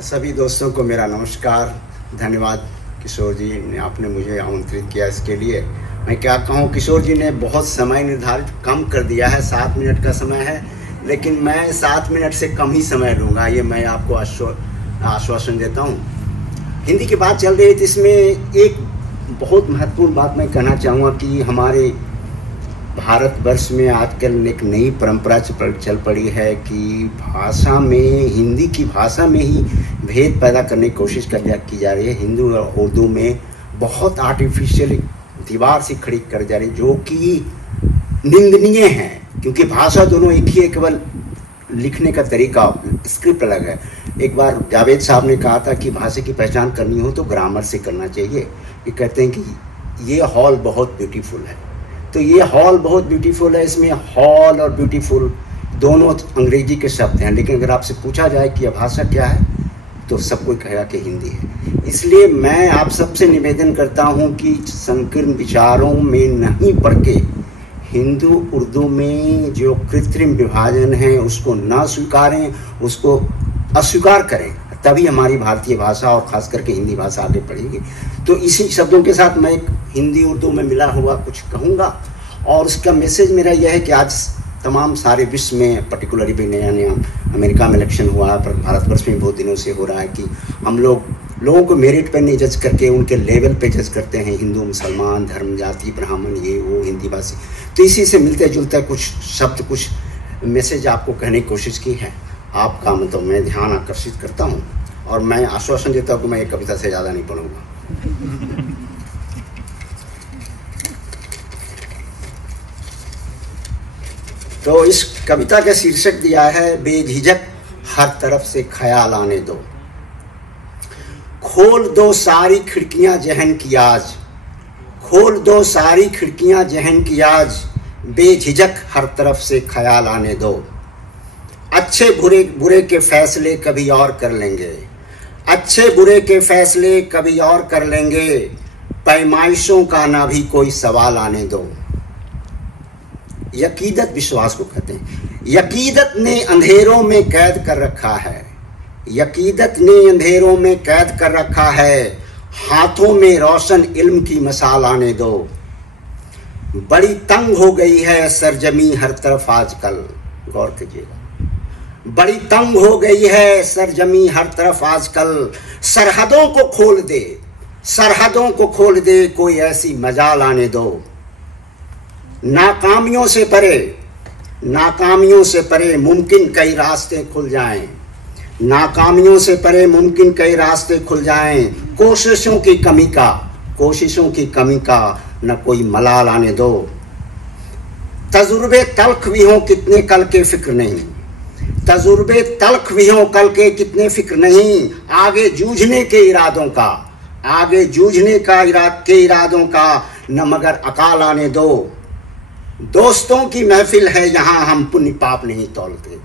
सभी दोस्तों को मेरा नमस्कार, धन्यवाद किशोर जी ने आपने मुझे आमंत्रित किया इसके लिए। मैं क्या कहूँ, किशोर जी ने बहुत समय निर्धारित कम कर दिया है, 7 मिनट का समय है, लेकिन मैं 7 मिनट से कम ही समय लूँगा, ये मैं आपको आश्वासन देता हूँ। हिंदी की बात चल रही थी, इसमें एक बहुत महत्वपूर्ण बात मैं कहना चाहूँगा कि हमारे भारतवर्ष में आजकल एक नई परंपरा चल पड़ी है कि भाषा में, हिंदी की भाषा में ही भेद पैदा करने की कोशिश की जा रही है। हिंदी और उर्दू में बहुत आर्टिफिशियल दीवार से खड़ी कर जा रही, जो कि निंदनीय है, क्योंकि भाषा दोनों एक ही है, केवल लिखने का तरीका, स्क्रिप्ट अलग है। एक बार जावेद साहब ने कहा था कि भाषा की पहचान करनी हो तो ग्रामर से करना चाहिए। ये कहते हैं कि ये हॉल बहुत ब्यूटीफुल है, तो ये हॉल बहुत ब्यूटीफुल है, इसमें हॉल और ब्यूटीफुल दोनों अंग्रेजी के शब्द हैं, लेकिन अगर आपसे पूछा जाए कि यह भाषा क्या है तो सब कोई कहेगा कि हिंदी है। इसलिए मैं आप सबसे निवेदन करता हूं कि संकीर्ण विचारों में नहीं पड़ के हिंदू उर्दू में जो कृत्रिम विभाजन है उसको ना स्वीकारें, उसको अस्वीकार करें, तभी हमारी भारतीय भाषा और ख़ास करके हिंदी भाषा आगे बढ़ेगी। तो इसी शब्दों के साथ मैं एक हिंदी उर्दू में मिला हुआ कुछ कहूँगा, और उसका मैसेज मेरा यह है कि आज तमाम सारे विश्व में, पर्टिकुलरली भी नया अमेरिका में इलेक्शन हुआ, पर भारतवर्ष में बहुत दिनों से हो रहा है कि हम लोगों को मेरिट पर नहीं जज करके उनके लेवल पे जज करते हैं, हिंदू मुसलमान, धर्म जाति ब्राह्मण, ये वो, हिंदी भाषी। तो इसी से मिलते जुलते कुछ शब्द, कुछ मैसेज आपको कहने की कोशिश की है। आपका मतलब मैं ध्यान आकर्षित करता हूँ, और मैं आश्वासन देता हूँ कि मैं एक कविता से ज़्यादा नहीं पढ़ूँगा। तो इस कविता का शीर्षक दिया है, बेझिझक हर तरफ से ख्याल आने दो, खोल दो सारी खिड़कियां जहन की आज, खोल दो सारी खिड़कियां जहन की आज, बेझिझक हर तरफ से ख्याल आने दो। अच्छे बुरे के फैसले कभी और कर लेंगे, अच्छे बुरे के फैसले कभी और कर लेंगे, पैमाइशों का ना भी कोई सवाल आने दो। यकीदत विश्वास को कहते हैं। यकीदत ने अंधेरों में कैद कर रखा है, यकीदत ने अंधेरों में कैद कर रखा है, हाथों में रोशन इल्म की मसाल आने दो। बड़ी तंग हो गई है सरजमी हर तरफ आजकल, गौर कीजिएगा, बड़ी तंग हो गई है सरजमी हर तरफ आजकल, सरहदों को खोल दे, सरहदों को खोल दे, कोई ऐसी मजाल आने दो। नाकामियों से परे, नाकामियों से परे मुमकिन कई रास्ते खुल जाएं, नाकामियों से परे मुमकिन कई रास्ते खुल जाएं, कोशिशों की कमी का न कोई मलाल आने दो। तजुर्बे तल्ख भी हों कितने कल के फिक्र नहीं, तजुर्बे तल्ख भी हों कल के कितने फिक्र नहीं, आगे जूझने के इरादों का, आगे जूझने का के इरादों का न मगर अकाल आने दो। दोस्तों की महफिल है यहाँ हम पुण्य पाप नहीं तौलते,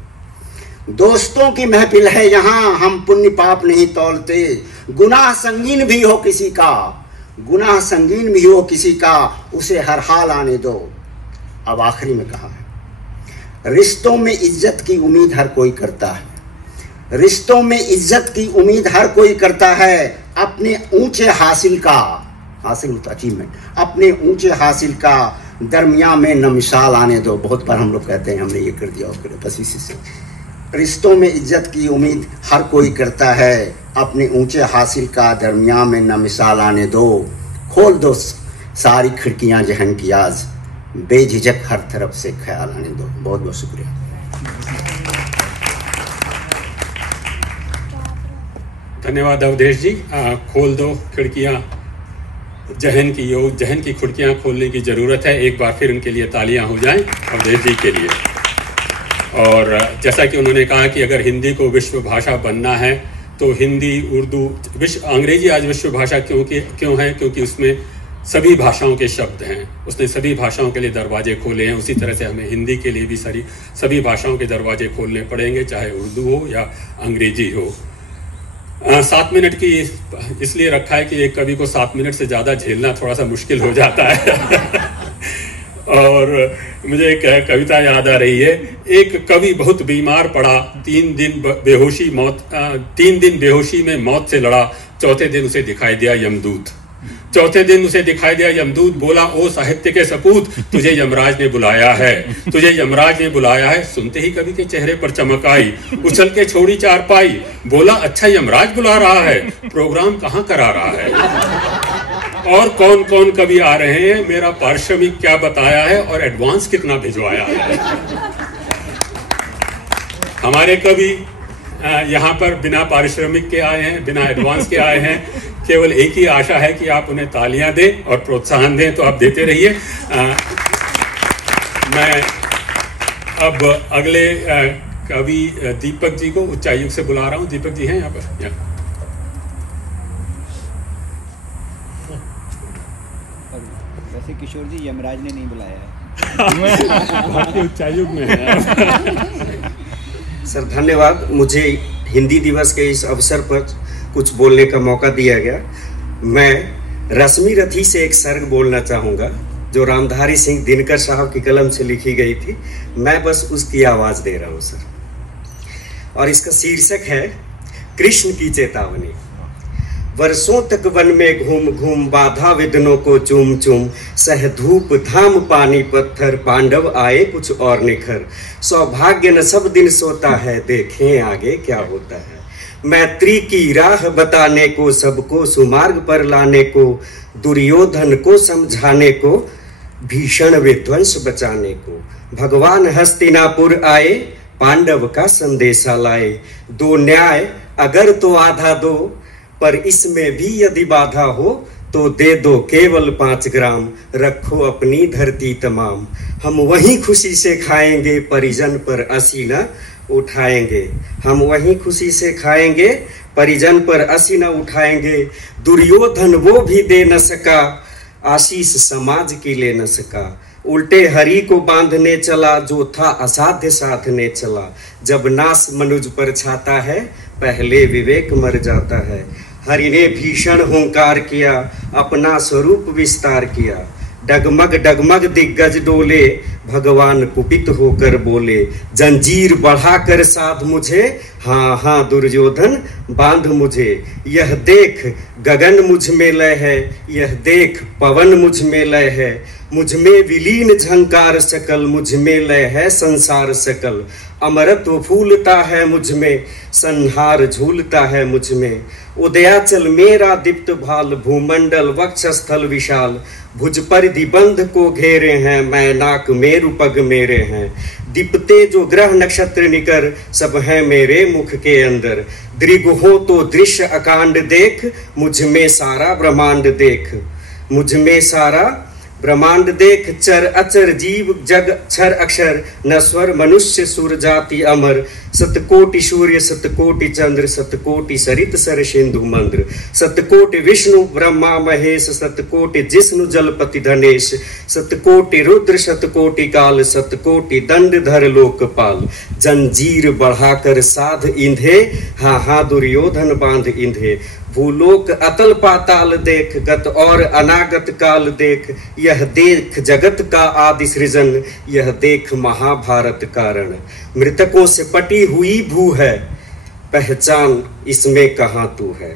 दोस्तों की महफिल है यहाँ हम पुण्य पाप नहीं तौलते। गुनाह संगीन भी हो किसी का, गुनाह संगीन भी हो किसी का, उसे हर हाल आने दो। अब आखिरी में कहा है, रिश्तों में इज्जत की उम्मीद हर कोई करता है, रिश्तों में इज्जत की उम्मीद हर कोई करता है। अपने ऊंचे हासिल का, हासिल अचीवमेंट, अपने ऊंचे हासिल का दरमियान में न मिसाल आने दो। बहुत बार हम लोग कहते हैं हमने ये कर दिया और कर, बस इसी से। रिश्तों में इज्जत की उम्मीद हर कोई करता है, अपने ऊंचे हासिल का दरमियान में न मिसाल आने दो। खोल दो सारी खिड़कियां जहन की आज, बेझिझक हर तरफ से ख्याल आने दो। बहुत बहुत शुक्रिया। धन्यवाद अवधेश जी। खोल दो खिड़कियां जहन की खिड़कियां खोलने की ज़रूरत है। एक बार फिर उनके लिए तालियां हो जाएं अवधेश जी के लिए। और जैसा कि उन्होंने कहा कि अगर हिंदी को विश्व भाषा बनना है तो हिंदी, उर्दू, अंग्रेजी आज विश्व भाषा क्यों है? क्योंकि उसमें सभी भाषाओं के शब्द हैं, उसने सभी भाषाओं के लिए दरवाजे खोले हैं। उसी तरह से हमें हिंदी के लिए भी सभी भाषाओं के दरवाजे खोलने पड़ेंगे, चाहे उर्दू हो या अंग्रेजी हो। 7 मिनट की इसलिए रखा है कि एक कवि को 7 मिनट से ज़्यादा झेलना थोड़ा सा मुश्किल हो जाता है। और मुझे एक कविता याद आ रही है। एक कवि बहुत बीमार पड़ा, 3 दिन बेहोशी में मौत से लड़ा। चौथे दिन उसे दिखाई दिया यमदूत। बोला, ओ साहित्य के सपूत, तुझे यमराज ने बुलाया है। सुनते ही कवि के चेहरे पर चमक आई, उछल के छोड़ी चारपाई। बोला, अच्छा यमराज बुला रहा है, प्रोग्राम कहाँ करा रहा है? और कौन कौन कवि आ रहे हैं, मेरा पारिश्रमिक क्या बताया है और एडवांस कितना भिजवाया है? हमारे कवि यहाँ पर बिना पारिश्रमिक के आए हैं, बिना एडवांस के आए हैं। केवल एक ही आशा है कि आप उन्हें तालियां दें और प्रोत्साहन दें, तो आप देते रहिए। मैं अब अगले कवि दीपक जी को उच्चायुक्त से बुला रहा हूँ। दीपक जी हैं यहाँ पर? वैसे किशोर जी यमराज ने नहीं बुलाया है। उच्चायुक्त में है। सर धन्यवाद, मुझे हिंदी दिवस के इस अवसर पर कुछ बोलने का मौका दिया गया। मैं रश्मि रथी से एक सर्ग बोलना चाहूँगा जो रामधारी सिंह दिनकर साहब की कलम से लिखी गई थी। मैं बस उसकी आवाज़ दे रहा हूँ सर। और इसका शीर्षक है कृष्ण की चेतावनी। वर्षों तक वन में घूम घूम बाधा विघ्नों को चूम चूम, सह धूप धाम पानी पत्थर, पांडव आए कुछ और निखर। सौभाग्य न सब दिन सोता है, देखें आगे क्या होता है। मैत्री की राह बताने को, सबको सुमार्ग पर लाने को, दुर्योधन को समझाने को, भीषण विध्वंस बचाने को। भगवान हस्तिनापुर आए, पांडव का संदेशा लाए। दो न्याय अगर तो आधा दो, पर इसमें भी यदि बाधा हो तो दे दो केवल 5 ग्राम। रखो अपनी धरती तमाम, हम वहीं खुशी से खाएंगे, परिजन पर असी न उठाएंगे। हम वहीं खुशी से खाएंगे, परिजन पर असी न उठाएंगे। दुर्योधन वो भी दे न सका, आशीष समाज की ले न सका। उल्टे हरि को बांधने चला, जो था असाध्य साधने चला। जब नाश मनुज पर छाता है, पहले विवेक मर जाता है। हरि ने भीषण हुंकार किया, अपना स्वरूप विस्तार किया। डगमग डगमग दिग्गज डोले, भगवान कुपित होकर बोले। जंजीर बढ़ाकर साध मुझे, हाँ हाँ दुर्योधन बांध मुझे। यह देख गगन मुझ में लय है, यह देख पवन मुझ में लय है। मुझ में विलीन झंकार सकल, मुझ में लय है संसार सकल। अमरत्व फूलता है मुझ में, संहार झूलता है मुझ में। उदयाचल मेरा दीप्त भाल, भूमंडल वक्षस्थल विशाल। भुज परिधि बंध को घेरे हैं, मैनाक मेरु पग मेरे हैं। दीपते जो ग्रह नक्षत्र निकर, सब है मेरे मुख के अंदर। दृग हो तो दृश्य अकांड देख, मुझ में सारा ब्रह्मांड देख। मुझ में सारा ब्रह्मांड देख, चर अचर जीव जग क्षर अक्षर। नश्वर मनुष्य सुर जाति अमर। सतकोटि सूर्य सतकोटि चंद्र, सतकोटि सरित सर सिंधु मंद्र। सतकोटि विष्णु ब्रह्मा महेश, सतकोटि जिष्णु जलपति धनेश। सतकोटि रुद्र सतकोटि काल, सतकोटि दंड धर लोकपाल। जंजीर बढ़ाकर साध इंधे, हाँ हाँ दुर्योधन बांध इंधे। भूलोक अतल पाताल देख, गत और अनागत काल देख, यह देख जगत का आदि सृजन, यह देख महाभारत कारण। मृतकों से पटी हुई भू है, पहचान इसमें कहाँ तू है।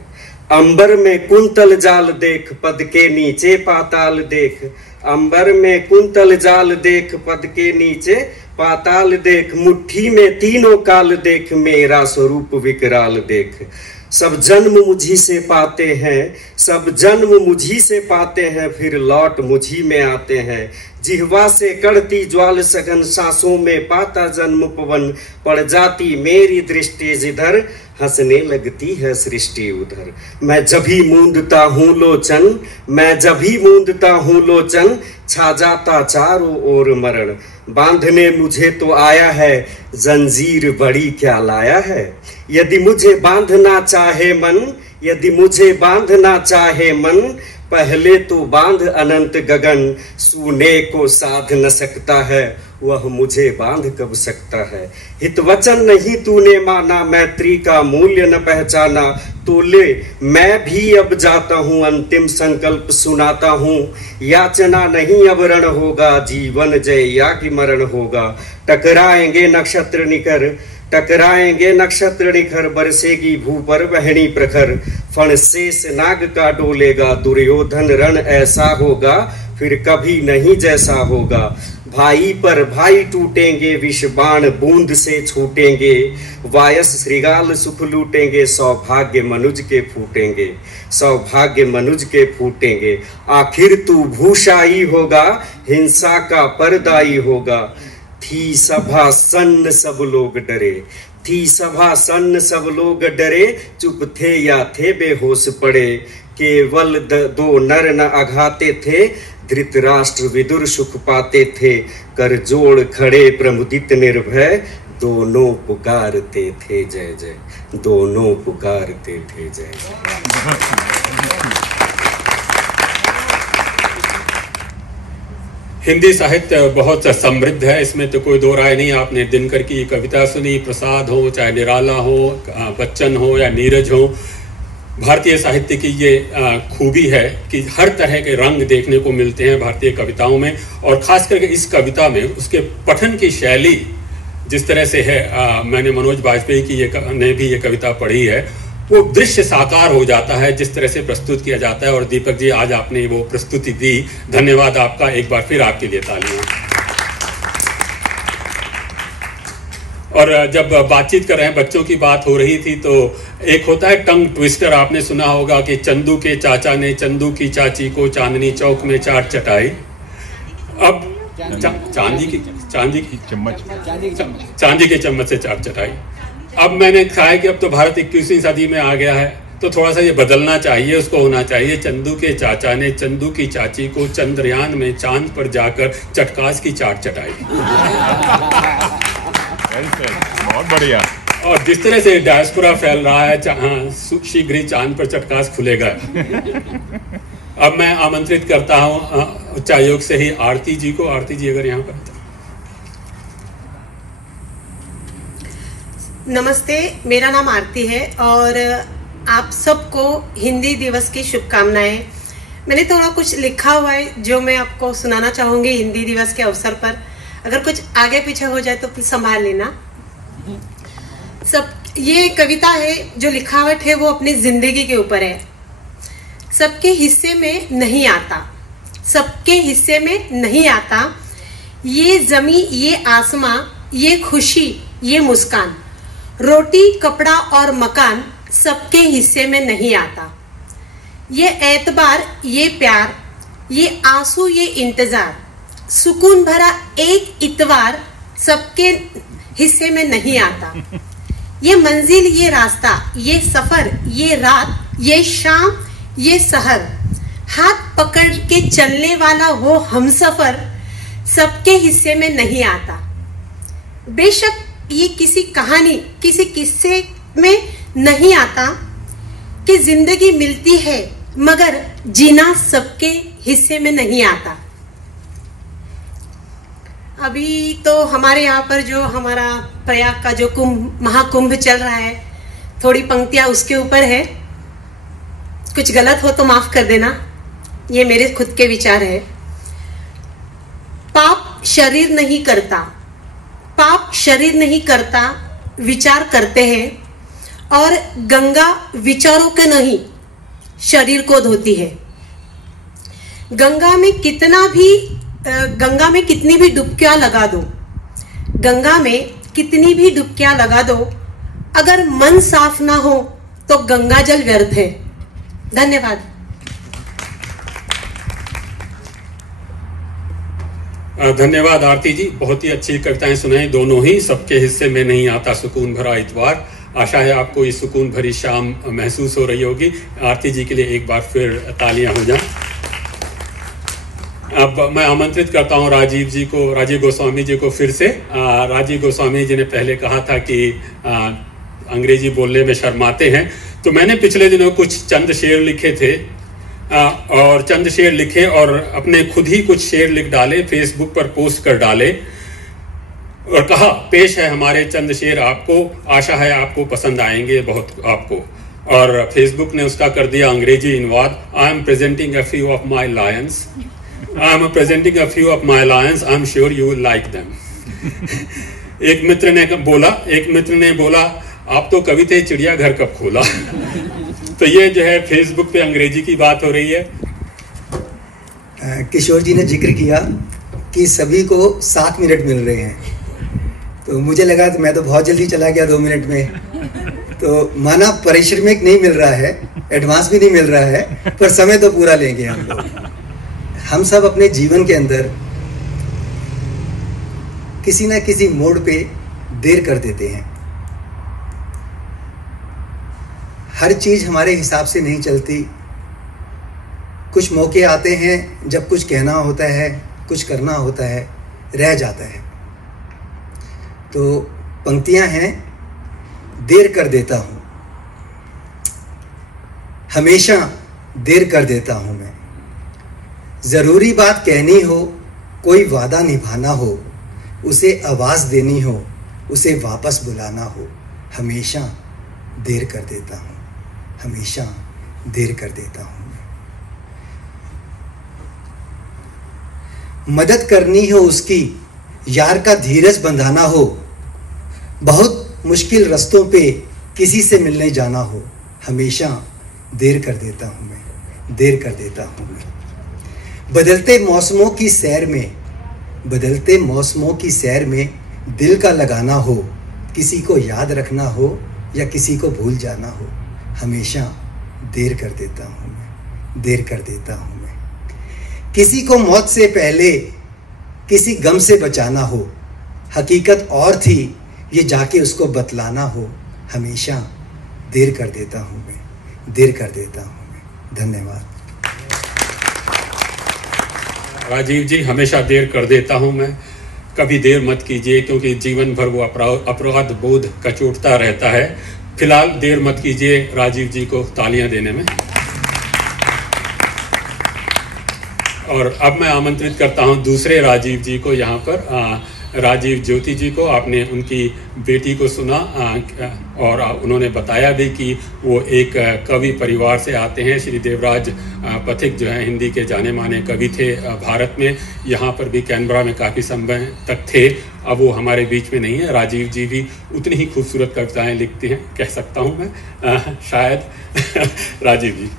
अंबर में कुंतल जाल देख, पद के नीचे पाताल देख, अंबर में कुंतल जाल देख, पद के नीचे पाताल देख, मुट्ठी में तीनों काल देख, मेरा स्वरूप विकराल देख। सब जन्म मुझी से पाते हैं, सब जन्म मुझी से पाते हैं, फिर लौट मुझी में आते हैं। जिह्वा से कड़ती ज्वाल सघन, सांसों में पाता जन्म पवन, पड़ जाती मेरी दृष्टि जिधर, हंसने लगती है सृष्टि उधर। मैं जभी मूंदता हूँ लोचन, मैं जभी मूंदता हूँ लोचन, छा जाता चारों ओर मरण। बांधने मुझे तो आया है, जंजीर बड़ी क्या लाया है। यदि मुझे बांधना चाहे मन, यदि मुझे बांधना चाहे मन, पहले तो बांध अनंत गगन। सूने को साध न सकता है, वह मुझे बांध कब सकता है। हित वचन नहीं तूने माना, मैत्री का मूल्य न पहचाना, तो ले मैं भी अब जाता हूँ, अंतिम संकल्प सुनाता हूँ। याचना नहीं अब रण होगा, जीवन जय या कि मरण होगा। टकराएंगे नक्षत्र निकर, टकराएंगे नक्षत्र निखर, बरसेगी भू पर बहनी प्रखर। फण शेष नाग का डोलेगा, दुर्योधन रण ऐसा होगा, फिर कभी नहीं जैसा होगा। भाई पर भाई टूटेंगे, विष बाण बूंद से छूटेंगे, वायस श्रृगाल सुख लूटेंगे, सौभाग्य मनुज के फूटेंगे, सौभाग्य मनुज के फूटेंगे। आखिर तू भूषाई होगा, हिंसा का परदाई होगा। थी सभा सन्न सब लोग डरे, थी सभा सन्न सब लोग डरे, चुप थे या थे बेहोश पड़े। केवल दो नर न अघाते थे, धृतराष्ट्र विदुर सुख पाते थे। कर जोड़ खड़े प्रमुदित निर्भय, दोनों पुकारते थे जय जय, दोनों पुकारते थे जय जय। हिंदी साहित्य बहुत समृद्ध है, इसमें तो कोई दो राय नहीं। आपने दिनकर की कविता सुनी, प्रसाद हो, चाहे निराला हो, बच्चन हो या नीरज हो। भारतीय साहित्य की ये खूबी है कि हर तरह के रंग देखने को मिलते हैं भारतीय कविताओं में, और खास करके इस कविता में उसके पठन की शैली जिस तरह से है। मैंने मनोज बाजपेयी की ने भी ये कविता पढ़ी है, वो दृश्य साकार हो जाता है जिस तरह से प्रस्तुत किया जाता है। और दीपक जी, आज आपने वो प्रस्तुति दी, धन्यवाद आपका, एक बार फिर आपके लिए तालियां। और जब बातचीत कर रहे हैं, बच्चों की बात हो रही थी, तो एक होता है टंग ट्विस्टर, आपने सुना होगा कि चंदू के चाचा ने चंदू की चाची को चांदनी चौक में चाट चटाई। अब चांदी की चम्मच से चाट चटाई। अब मैंने कहा है कि अब तो भारत 21वीं सदी में आ गया है, तो थोड़ा सा ये बदलना चाहिए, उसको होना चाहिए चंदू के चाचा ने चंदू की चाची को चंद्रयान में चांद पर जाकर चटकास की चाट चटाई। बहुत बढ़िया। और जिस तरह से डायस्पोरा फैल रहा है, शीघ्र ही चांद पर चटकास खुलेगा। अब मैं आमंत्रित करता हूँ उच्चायोग से ही आरती जी को। आरती जी अगर यहाँ पर। नमस्ते, मेरा नाम आरती है और आप सबको हिंदी दिवस की शुभकामनाएं। मैंने थोड़ा कुछ लिखा हुआ है जो मैं आपको सुनाना चाहूँगी हिंदी दिवस के अवसर पर। अगर कुछ आगे पीछे हो जाए तो संभाल लेना। ये कविता है, जो लिखावट है वो अपनी जिंदगी के ऊपर है। सबके हिस्से में नहीं आता, सबके हिस्से में नहीं आता, ये जमी, ये आसमां, ये खुशी, ये मुस्कान, रोटी, कपड़ा और मकान सबके हिस्से में नहीं आता। ये एतबार, ये प्यार, ये आंसू, ये इंतजार, सुकून भरा एक इतवार सबके हिस्से में नहीं आता। ये मंजिल, ये रास्ता, ये सफर, ये रात, ये शाम, ये सहर, हाथ पकड़ के चलने वाला वो हमसफर सबके हिस्से में नहीं आता। बेशक ये किसी कहानी, किसी किस्से में नहीं आता कि जिंदगी मिलती है, मगर जीना सबके हिस्से में नहीं आता। अभी तो हमारे यहाँ पर जो हमारा प्रयाग का जो महाकुंभ चल रहा है, थोड़ी पंक्तियां उसके ऊपर है। कुछ गलत हो तो माफ कर देना, ये मेरे खुद के विचार है। पाप शरीर नहीं करता, पाप शरीर नहीं करता, विचार करते हैं। और गंगा विचारों के नहीं शरीर को धोती है। गंगा में कितनी भी डुबकियां लगा दो, गंगा में कितनी भी डुबकियां लगा दो, अगर मन साफ ना हो तो गंगा जल व्यर्थ है। धन्यवाद। धन्यवाद आरती जी, बहुत ही अच्छी कविताएं सुनाई दोनों ही। सबके हिस्से में नहीं आता सुकून भरा इतवार। आशा है आपको ये सुकून भरी शाम महसूस हो रही होगी। आरती जी के लिए एक बार फिर तालियां हो जाएं। अब मैं आमंत्रित करता हूं राजीव जी को, राजीव गोस्वामी जी को फिर से। राजीव गोस्वामी जी ने पहले कहा था कि अंग्रेजी बोलने में शर्माते हैं, तो मैंने पिछले दिनों कुछ चंद शेर लिखे थे और चंद शेर लिखे और अपने खुद ही कुछ शेर लिख डाले, फेसबुक पर पोस्ट कर डाले और कहा पेश है हमारे चंद शेर आपको, आशा है आपको पसंद आएंगे बहुत आपको। और फेसबुक ने उसका कर दिया अंग्रेजी अनुवाद, I am presenting a few of my Lions, I am presenting a few of my lions. I am sure you will like them. एक मित्र ने बोला आप तो कवि थे, चिड़ियाघर कब खोला। तो ये जो है फेसबुक पे अंग्रेजी की बात हो रही है। किशोर जी ने जिक्र किया कि सभी को 7 मिनट मिल रहे हैं, तो मुझे लगा तो मैं तो बहुत जल्दी चला गया 2 मिनट में। तो माना पारिश्रमिक नहीं मिल रहा है, एडवांस भी नहीं मिल रहा है, पर समय तो पूरा लेंगे हम लोग। हम सब अपने जीवन के अंदर किसी ना किसी मोड़ पे देर कर देते हैं। हर चीज हमारे हिसाब से नहीं चलती। कुछ मौके आते हैं जब कुछ कहना होता है, कुछ करना होता है, रह जाता है। तो पंक्तियां हैं, देर कर देता हूं, हमेशा देर कर देता हूं मैं। जरूरी बात कहनी हो, कोई वादा निभाना हो, उसे आवाज देनी हो, उसे वापस बुलाना हो, हमेशा देर कर देता हूं, हमेशा देर कर देता हूं मैं। मदद करनी हो उसकी, यार का धीरज बंधाना हो, बहुत मुश्किल रास्तों पे किसी से मिलने जाना हो, हमेशा देर कर देता हूं मैं, देर कर देता हूं मैं। बदलते मौसमों की सैर में, बदलते मौसमों की सैर में दिल का लगाना हो, किसी को याद रखना हो या किसी को भूल जाना हो, हमेशा देर कर देता हूं मैं, देर कर देता हूं मैं। किसी को मौत से पहले किसी गम से बचाना हो, हकीकत और थी ये जाके उसको बतलाना हो, हमेशा देर कर देता हूं मैं, देर कर देता हूं मैं। धन्यवाद। राजीव जी, हमेशा देर कर देता हूं मैं, कभी देर मत कीजिए क्योंकि जीवन भर वो अपराध बोध कचोटता रहता है। फिलहाल देर मत कीजिए राजीव जी को तालियां देने में। और अब मैं आमंत्रित करता हूं दूसरे राजीव जी को यहाँ पर, राजीव ज्योति जी को। आपने उनकी बेटी को सुना और उन्होंने बताया भी कि वो एक कवि परिवार से आते हैं। श्री देवराज पथिक जो है हिंदी के जाने माने कवि थे भारत में, यहाँ पर भी कैनबरा में काफ़ी समय तक थे। अब वो हमारे बीच में नहीं है। राजीव जी भी उतनी ही खूबसूरत कविताएं लिखते हैं, कह सकता हूँ मैं शायद। राजीव जी।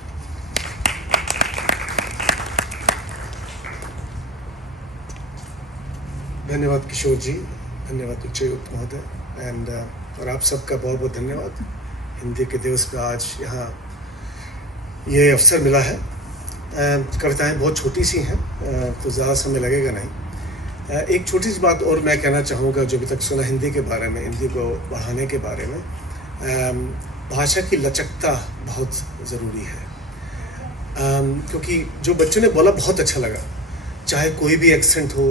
धन्यवाद किशोर जी, धन्यवाद उच्चायुक्त महोदय एंड और आप सबका बहुत बहुत धन्यवाद। हिंदी के दिवस पर आज यहाँ ये अवसर मिला है। कविताएं बहुत छोटी सी हैं तो ज़्यादा समय लगेगा नहीं। एक छोटी सी बात और मैं कहना चाहूँगा जो अभी तक सुना हिंदी के बारे में, हिंदी को बढ़ाने के बारे में। भाषा की लचकता बहुत ज़रूरी है क्योंकि जो बच्चों ने बोला बहुत अच्छा लगा। चाहे कोई भी एक्सेंट हो,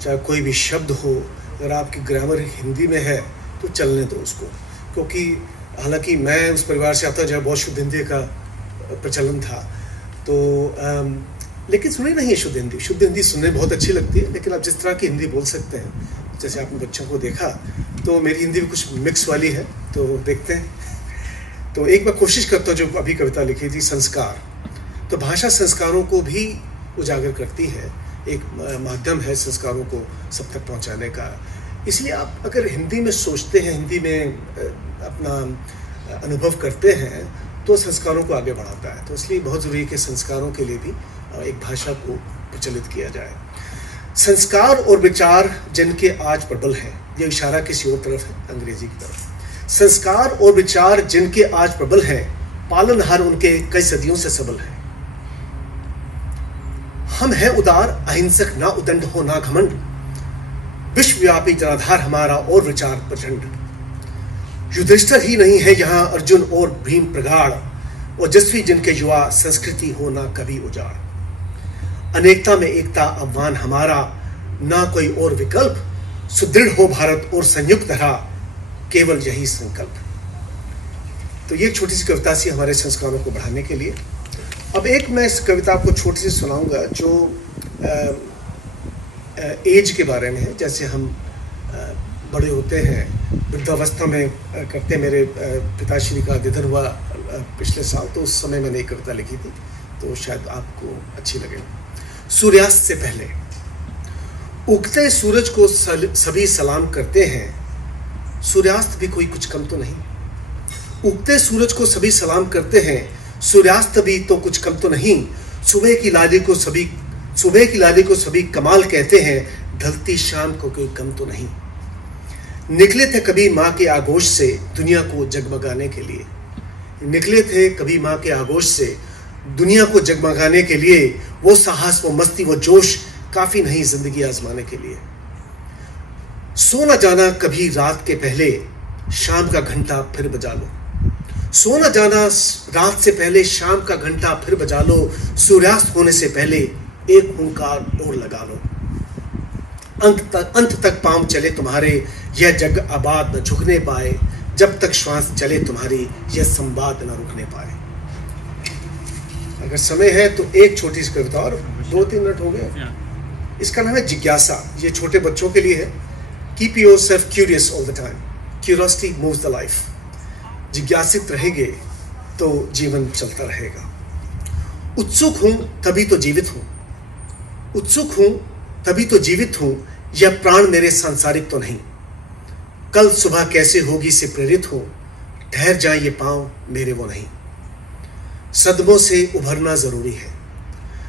चाहे कोई भी शब्द हो, अगर आपकी ग्रामर हिंदी में है तो चलने दो उसको। क्योंकि हालांकि मैं उस परिवार से आता हूँ जहाँ बहुत शुद्ध हिंदी का प्रचलन था, तो लेकिन सुने नहीं है शुद्ध हिंदी। शुद्ध हिंदी सुनने बहुत अच्छी लगती है, लेकिन आप जिस तरह की हिंदी बोल सकते हैं, जैसे आपने बच्चों को देखा, तो मेरी हिंदी भी कुछ मिक्स वाली है, तो देखते हैं। तो एक बार कोशिश करता हूँ जो अभी कविता लिखी थी, संस्कार। तो भाषा संस्कारों को भी उजागर करती है, एक माध्यम है संस्कारों को सब तक पहुंचाने का। इसलिए आप अगर हिंदी में सोचते हैं, हिंदी में अपना अनुभव करते हैं, तो संस्कारों को आगे बढ़ाता है। तो इसलिए बहुत ज़रूरी है कि संस्कारों के लिए भी एक भाषा को प्रचलित किया जाए। संस्कार और विचार जिनके आज प्रबल हैं, ये इशारा किसी और तरफ है, अंग्रेजी की तरफ। संस्कार और विचार जिनके आज प्रबल हैं, पालनहार उनके कई सदियों से सबल हैं। हम हैं उदार, अहिंसक, ना उदंड हो ना घमंड, विश्वव्यापी जनाधार हमारा और विचार प्रचंड। युधिष्ठिर ही नहीं है यहाँ अर्जुन और भीम प्रगाढ़, ओजस्वी जिनके युवा संस्कृति हो ना कभी उजाड़। अनेकता में एकता आह्वान हमारा, ना कोई और विकल्प, सुदृढ़ हो भारत और संयुक्त रहा, केवल यही संकल्प। तो ये छोटी सी कविता सी हमारे संस्कारों को बढ़ाने के लिए। अब एक मैं इस कविता आपको छोटी सी सुनाऊंगा जो एज के बारे में है। जैसे हम बड़े होते हैं, वृद्धावस्था में करते, मेरे पिताश्री का निधन हुआ पिछले साल, तो उस समय मैंने एक कविता लिखी थी, तो शायद आपको अच्छी लगे। सूर्यास्त से पहले। उगते सूरज को सभी सलाम करते हैं, सूर्यास्त भी कोई कुछ कम तो नहीं। उगते सूरज को सभी सलाम करते हैं, सूर्यास्त भी तो कुछ कम तो नहीं। सुबह की लाली को सभी कमाल कहते हैं, ढलती शाम को कोई कम तो नहीं। निकले थे कभी माँ के आगोश से दुनिया को जगमगाने के लिए, निकले थे कभी माँ के आगोश से दुनिया को जगमगाने के लिए। वो साहस, वो मस्ती, वो जोश काफी नहीं जिंदगी आजमाने के लिए। सो न जाना कभी रात के पहले, शाम का घंटा फिर बजा लो। सो न जाना रात से पहले, शाम का घंटा फिर बजा लो। सूर्यास्त होने से पहले एक हुंकार और लगा लो। अंत तक पांव चले तुम्हारे, यह जग आबाद न झुकने पाए। जब तक श्वास चले तुम्हारी, यह संवाद न रुकने पाए। अगर समय है तो एक छोटी सी कविता, और 2-3 मिनट हो गए। इसका नाम है जिज्ञासा। ये छोटे बच्चों के लिए है। Keep yourself curious all the time, curiosity moves the life. जिज्ञासित रहेंगे तो जीवन चलता रहेगा। उत्सुक हूं तभी तो जीवित हूं, उत्सुक हूं तभी तो जीवित हूं। यह प्राण मेरे सांसारिक तो नहीं। कल सुबह कैसे होगी से प्रेरित हूं, ठहर जाए ये पांव मेरे वो नहीं। सदमों से उभरना जरूरी है,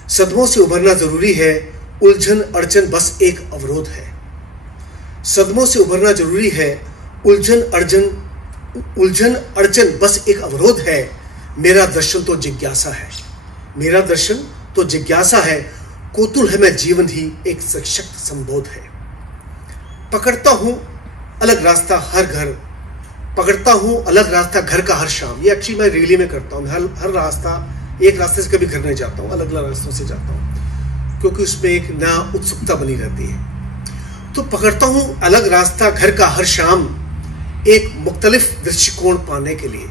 सदमों से उभरना जरूरी है। उलझन अड़चन बस एक अवरोध है। सदमों से उभरना जरूरी है। उलझन अड़चन बस एक अवरोध है। मेरा दर्शन तो जिज्ञासा है, मेरा दर्शन तो जिज्ञासा है। कोतुल है मैं जीवन ही एक सशक्त संबोध है। पकड़ता हूं अलग रास्ता हर घर, पकड़ता हूं अलग रास्ता घर का हर शाम। ये एक्चुअली मैं रैली में करता हूं। हर रास्ता, एक रास्ते से कभी घर नहीं जाता हूं, अलग अलग रास्तों से जाता हूं, क्योंकि उसमें एक नया उत्सुकता बनी रहती है। तो पकड़ता हूं अलग रास्ता घर का हर शाम, एक मुख्तलिफ दृष्टिकोण पाने के लिए,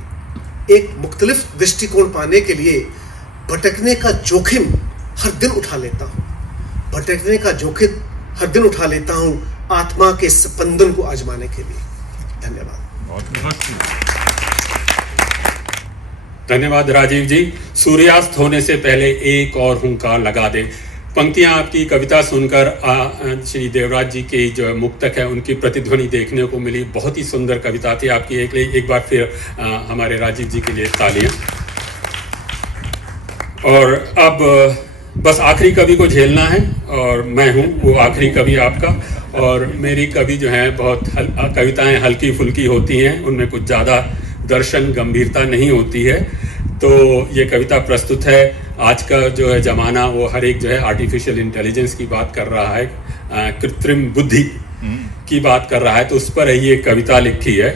एक मुख्तलिफ दृष्टिकोण पाने के लिए। भटकने का जोखिम हर दिन उठा लेता हूं, भटकने का जोखिम हर दिन उठा लेता हूं, आत्मा के स्पंदन को आजमाने के लिए। धन्यवाद। धन्यवाद राजीव जी। सूर्यास्त होने से पहले एक और हुंकार लगा दे। पंक्तियां आपकी कविता सुनकर श्री देवराज जी की जो मुक्तक है उनकी प्रतिध्वनि देखने को मिली। बहुत ही सुंदर कविता थी आपकी। एक बार फिर हमारे राजीव जी के लिए तालियां। और अब बस आखिरी कवि को झेलना है, और मैं हूं वो आखिरी कवि आपका। और मेरी कवि जो है बहुत कविताएं हल्की फुल्की होती हैं, उनमें कुछ ज़्यादा दर्शन गंभीरता नहीं होती है। तो ये कविता प्रस्तुत है। आज का जो है ज़माना वो हर एक जो है आर्टिफिशियल इंटेलिजेंस की बात कर रहा है, कृत्रिम बुद्धि की बात कर रहा है, तो उस पर ये कविता लिखी है।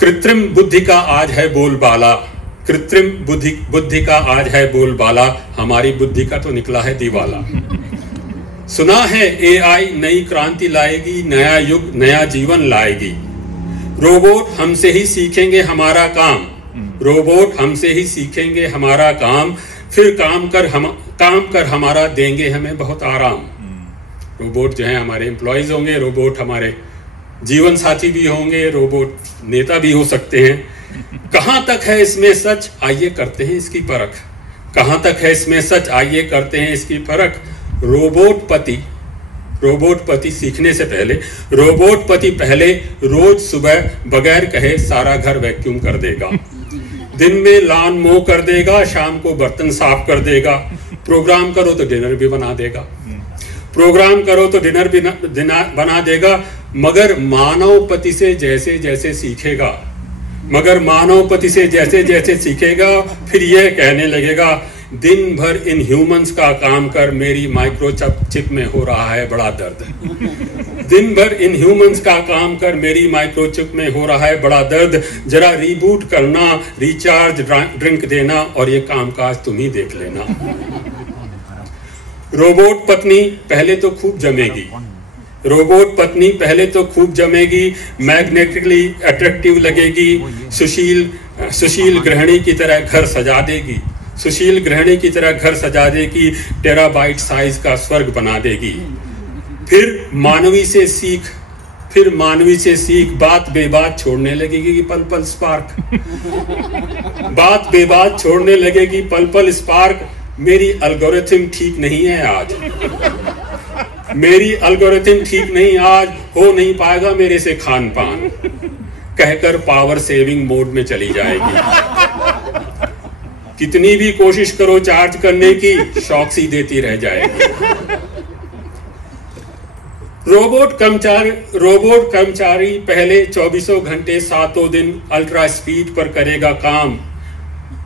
कृत्रिम बुद्धि का आज है बोलबाला, कृत्रिम बुद्धि का आज है बोलबाला, हमारी बुद्धि का तो निकला है दीवाला। सुना है AI नई क्रांति लाएगी, नया युग नया जीवन लाएगी। रोबोट हमसे ही सीखेंगे हमारा काम, रोबोट हमसे ही सीखेंगे हमारा काम, फिर काम कर हमारा देंगे हमें बहुत आराम। रोबोट जो है हमारे एम्प्लॉयज होंगे, रोबोट हमारे जीवन साथी भी होंगे, रोबोट नेता भी हो सकते हैं। कहां तक है इसमें सच, आइए करते हैं इसकी परख। कहाँ तक है इसमें सच, आइए करते हैं इसकी परख। रोबोट पति सीखने से पहले, रोबोट पति पहले रोज सुबह बगैर कहे सारा घर वैक्यूम कर देगा, दिन में लॉन मो कर देगा, शाम को बर्तन साफ कर देगा, प्रोग्राम करो तो डिनर भी बना देगा, प्रोग्राम करो तो डिनर भी बना देगा। मगर मानव पति से जैसे जैसे सीखेगा, फिर यह कहने लगेगा, दिन भर इन ह्यूमंस का काम कर, मेरी माइक्रोचिप में हो रहा है बड़ा दर्द। दिन भर इन ह्यूमंस का काम कर, मेरी माइक्रोचिप में हो रहा है बड़ा दर्द। जरा रीबूट करना, रिचार्ज ड्रिंक देना और ये कामकाज तुम ही देख लेना। रोबोट पत्नी पहले तो खूब जमेगी, मैग्नेटिकली अट्रैक्टिव लगेगी, सुशील गृहिणी की तरह घर सजा देगी, टेराबाइट साइज का स्वर्ग बना देगी। फिर मानवी से सीख बात बेबात छोड़ने लगेगी पल पल स्पार्क। मेरी एल्गोरिथम ठीक नहीं आज, हो नहीं पाएगा मेरे से खान पान, कहकर पावर सेविंग मोड में चली जाएगी। कितनी भी कोशिश करो चार्ज करने की, शॉक सी देती रह जाएगी। रोबोट कर्मचारी पहले 24 घंटे 7 दिन अल्ट्रा स्पीड पर करेगा काम।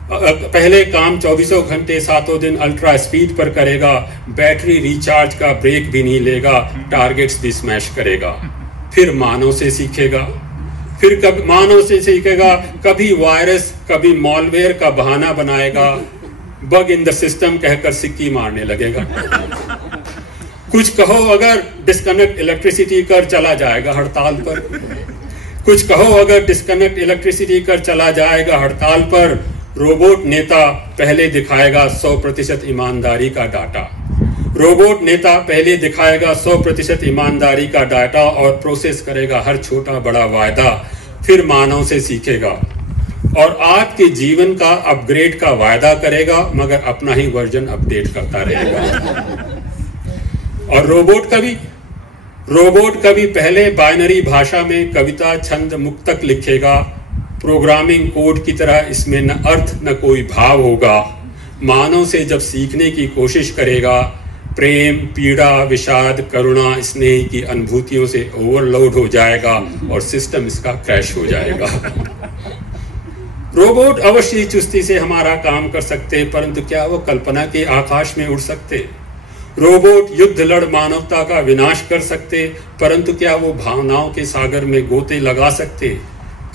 पहले काम 24 घंटे 7 दिन अल्ट्रा स्पीद पर करेगा, बैटरी रिचार्ज का ब्रेक भी नहीं लेगा, टारगेट्स भी स्मैश करेगा। फिर मानव से सीखेगा, कभी वायरस कभी मॉलवेयर का बहाना बनाएगा, बग इन द सिस्टम कहकर सिक्की मारने लगेगा। कुछ कहो अगर डिस्कनेक्ट इलेक्ट्रिसिटी कर चला जाएगा हड़ताल पर। रोबोट नेता पहले दिखाएगा 100% ईमानदारी का डाटा और प्रोसेस करेगा हर छोटा बड़ा वायदा। फिर मानव से सीखेगा और आपके जीवन का अपग्रेड का वायदा करेगा, मगर अपना ही वर्जन अपडेट करता रहेगा। और रोबोट कभी पहले बाइनरी भाषा में कविता छंद मुक्तक लिखेगा, प्रोग्रामिंग कोड की तरह इसमें न अर्थ न कोई भाव होगा। मानव से जब सीखने की कोशिश करेगा, प्रेम, पीड़ा, विषाद, करुणा, स्नेह की अनुभूतियों से ओवरलोड हो जाएगा और सिस्टम इसका क्रैश हो जाएगा। रोबोट अवश्य चुस्ती से हमारा काम कर सकते, परंतु क्या वो कल्पना के आकाश में उड़ सकते? रोबोट युद्ध लड़ मानवता का विनाश कर सकते, परंतु क्या वो भावनाओं के सागर में गोते लगा सकते?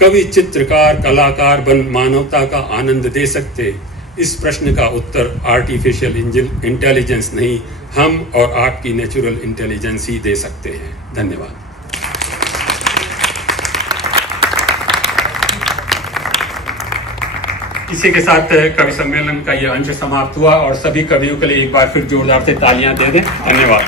कभी चित्रकार कलाकार बन मानवता का आनंद दे सकते? इस प्रश्न का उत्तर आर्टिफिशियल इंटेलिजेंस नहीं, हम और आपकी नेचुरल इंटेलिजेंस ही दे सकते हैं। धन्यवाद। इसी के साथ कवि सम्मेलन का यह अंश समाप्त हुआ और सभी कवियों के लिए एक बार फिर जोरदार से तालियां दे दें। धन्यवाद।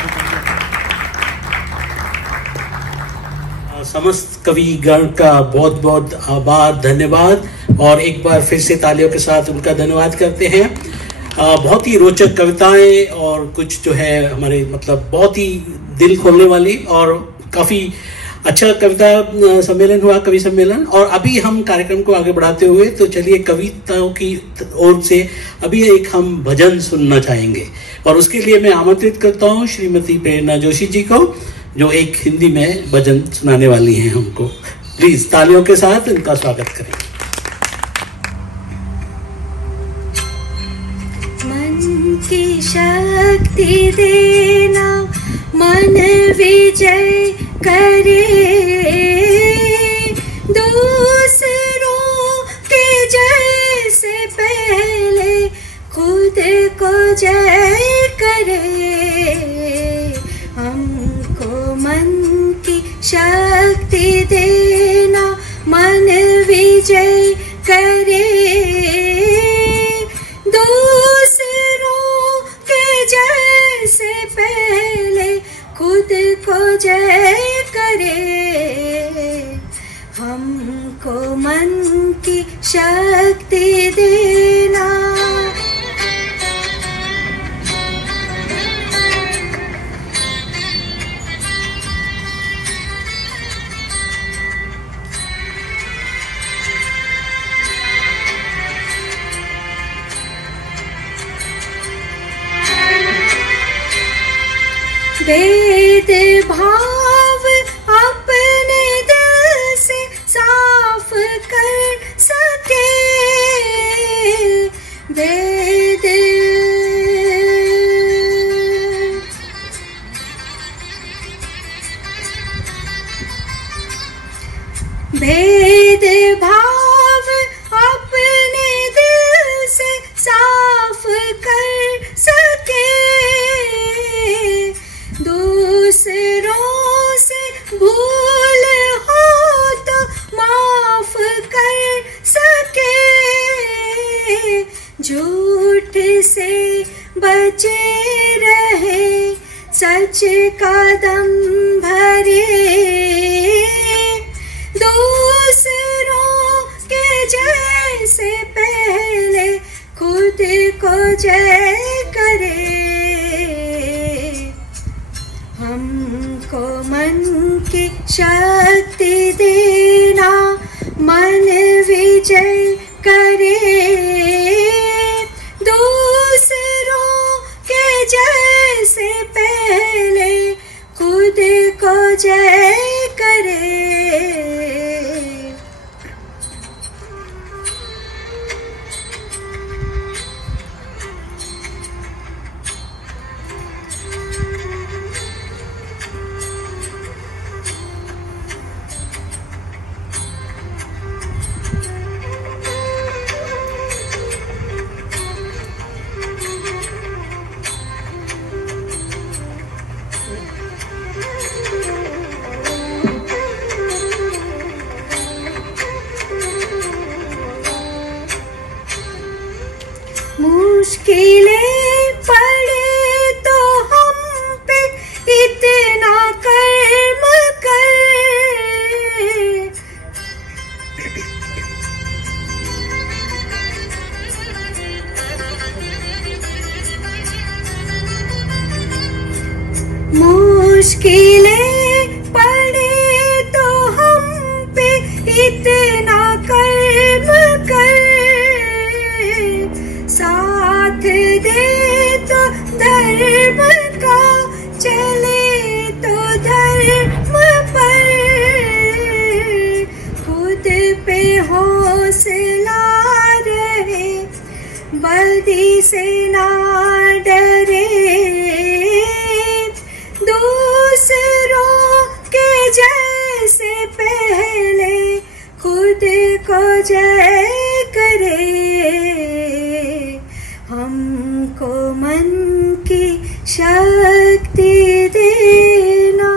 समस्त कविगण का बहुत बहुत आभार, धन्यवाद, और एक बार फिर से तालियों के साथ उनका धन्यवाद करते हैं। बहुत ही रोचक कविताएं और कुछ जो है हमारे मतलब बहुत ही दिल खोलने वाली और काफ़ी अच्छा कविता सम्मेलन हुआ, कवि सम्मेलन। और अभी हम कार्यक्रम को आगे बढ़ाते हुए तो चलिए कविताओं की ओर से अभी एक हम भजन सुनना चाहेंगे और उसके लिए मैं आमंत्रित करता हूँ श्रीमती प्रेरणा जोशी जी को, जो एक हिंदी में भजन सुनाने वाली हैं हमको। प्लीज तालियों के साथ इनका स्वागत करें। मन की शक्ति देना, मन विजय करे, दूसरों के जय से पहले खुद को जय करे। हमको मन की शक्ति देना, मन विजय करे, दूसरों के जय से पहले खुद को जय करे। हमको मन की शक्ति देना। भेदभाव अपने दिल से साफ कर सके, भेदभाव अपने दिल से साफ कर सके, दूसरों से भूल हो तो माफ कर सके, झूठ से बचे रहे सच का दम भरे, दूसरों के जैसे पहले खुद को जय करे, हमको मन की शक्ति देना मन विजय करे, दूसरों के जैसे पहले खुद को जय करे। मुश्किलें पड़े तो हम पे इतना कर्म कर, मुश्किलें पड़े तो हम पे इतना कर्म कर, साथ दे तो धर्म का चले तो धर्म पर, खुद पे हौसला रहे बल्दी से ना डरे, दूसरों के जैसे पहले खुद को जय करे, हमको मन की शक्ति देना।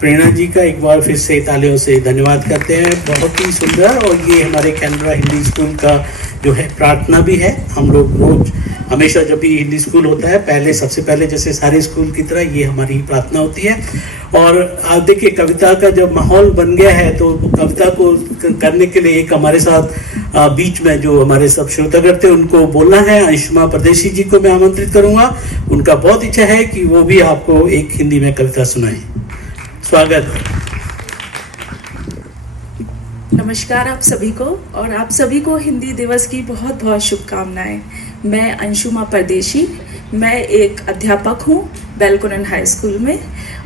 प्रेरणा जी का एक बार फिर से तालियों से धन्यवाद करते हैं, बहुत ही सुंदर। और ये हमारे कैनरा हिंदी स्कूल का जो है प्रार्थना भी है। हम लोग रोज हमेशा जब भी हिंदी स्कूल होता है पहले सबसे पहले जैसे सारे स्कूल की तरह ये हमारी प्रार्थना होती है। और आप देखिए कविता का जब माहौल बन गया है तो कविता को करने के लिए एक हमारे साथ बीच में जो हमारे सब श्रोतागण थे उनको बोलना है। अंशुमा परदेशी जी को मैं आमंत्रित करूंगा, उनका बहुत इच्छा है कि वो भी आपको एक हिंदी में कविता सुनाए। स्वागत। नमस्कार आप सभी को, और आप सभी को हिंदी दिवस की बहुत बहुत शुभकामनाएं। मैं अंशुमा परदेशी, मैं एक अध्यापक हूँ बेलकुनन हाई स्कूल में,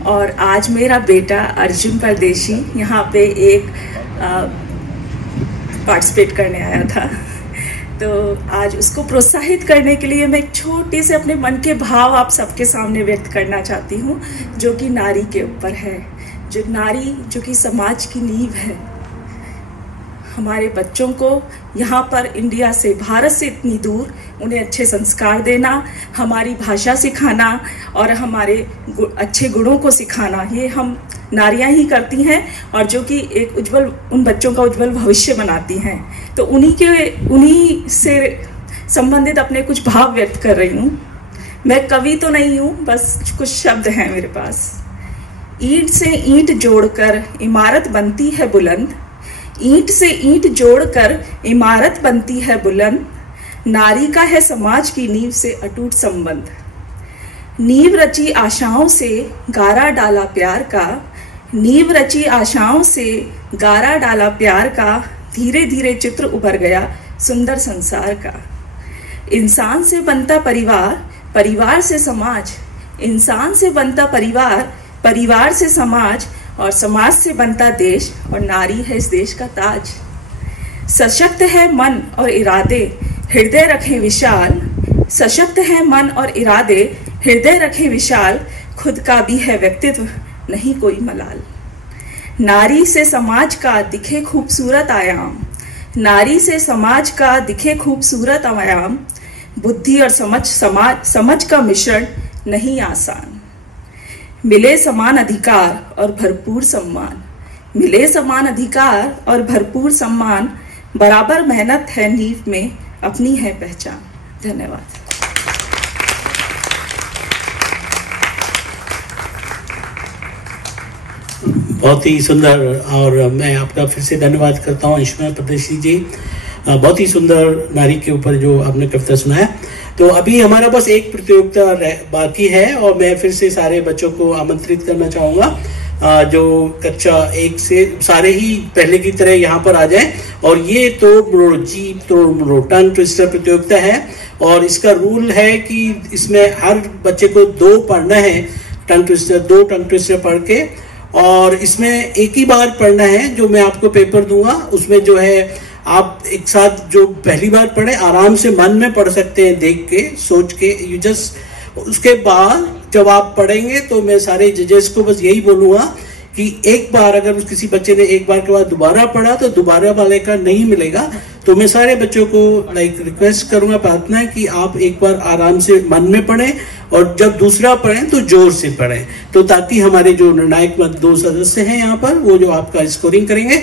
और आज मेरा बेटा अर्जुन परदेशी यहाँ पे एक पार्टिसिपेट करने आया था। तो आज उसको प्रोत्साहित करने के लिए मैं एक छोटे से अपने मन के भाव आप सबके सामने व्यक्त करना चाहती हूँ, जो कि नारी के ऊपर है। जो नारी जो कि समाज की नींव है। हमारे बच्चों को यहाँ पर इंडिया से, भारत से इतनी दूर उन्हें अच्छे संस्कार देना, हमारी भाषा सिखाना और हमारे अच्छे गुणों को सिखाना, ये हम नारियां ही करती हैं, और जो कि एक उज्जवल, उन बच्चों का उज्जवल भविष्य बनाती हैं। तो उन्हीं से संबंधित अपने कुछ भाव व्यक्त कर रही हूँ। मैं कवि तो नहीं हूँ, बस कुछ शब्द हैं मेरे पास। ईंट से ईंट जोड़कर इमारत बनती है बुलंद, ईंट से ईंट जोड़कर इमारत बनती है बुलंद, नारी का है समाज की नींव से अटूट संबंध। नींव रची आशाओं से गारा डाला प्यार का, नींव रची आशाओं से गारा डाला प्यार का, धीरे धीरे चित्र उभर गया सुंदर संसार का। इंसान से बनता परिवार, परिवार से समाज, इंसान से बनता परिवार, परिवार से समाज, और समाज से बनता देश, और नारी है इस देश का ताज। सशक्त है मन और इरादे, हृदय रखे विशाल, सशक्त है मन और इरादे, हृदय रखे विशाल, खुद का भी है व्यक्तित्व, नहीं कोई मलाल। नारी से समाज का दिखे खूबसूरत आयाम, नारी से समाज का दिखे खूबसूरत आयाम, बुद्धि और समझ का मिश्रण नहीं आसान। मिले समान अधिकार और भरपूर सम्मान, मिले समान अधिकार और भरपूर सम्मान, बराबर मेहनत है नींव में अपनी है पहचान। धन्यवाद। बहुत ही सुंदर, और मैं आपका फिर से धन्यवाद करता हूँ ईश्वर प्रदेशी जी। बहुत ही सुंदर नारी के ऊपर जो आपने कविता सुनाया। तो अभी हमारा बस एक प्रतियोगिता बाकी है, और मैं फिर से सारे बच्चों को आमंत्रित करना चाहूँगा जो कक्षा 1 से सारे ही पहले की तरह यहाँ पर आ जाएं। और ये तोड़ मरोड़ जीप तोड़ मरोड़ टंग ट्विस्टर प्रतियोगिता है, और इसका रूल है कि इसमें हर बच्चे को 2 पढ़ना है, टंग ट्विस्टर 2 टंग ट्विस्टर पढ़ के, और इसमें एक ही बार पढ़ना है। जो मैं आपको पेपर दूंगा उसमें जो है आप एक साथ जो पहली बार पढ़े आराम से मन में पढ़ सकते हैं, देख के सोच के, यू जस्ट। उसके बाद जब आप पढ़ेंगे तो मैं सारे जजेस को बस यही बोलूँगा कि एक बार अगर किसी बच्चे ने एक बार के बाद दोबारा पढ़ा तो दोबारा वाले का नहीं मिलेगा। तो मैं सारे बच्चों को रिक्वेस्ट करूँगा, प्रार्थना है कि आप एक बार आराम से मन में पढ़ें, और जब दूसरा पढ़ें तो जोर से पढ़ें, तो ताकि हमारे जो निर्णायक 2 सदस्य हैं यहाँ पर वो जो आपका स्कोरिंग करेंगे।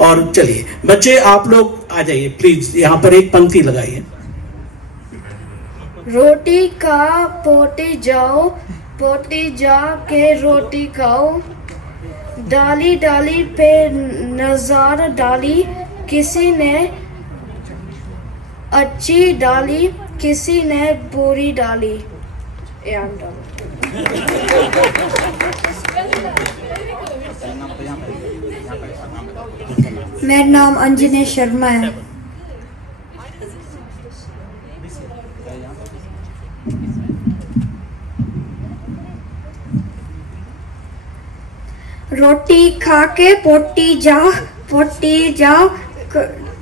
और चलिए बच्चे आप लोग आ जाइए प्लीज, यहाँ पर एक पंक्ति लगाइए। रोटी का पोटी जाओ, पोटी जा के रोटी खाओ, डाली डाली पे नजर डाली, किसी ने अच्छी डाली, किसी ने बुरी डाली। मेरा नाम अंजनी शर्मा है। रोटी खा के पोटी जा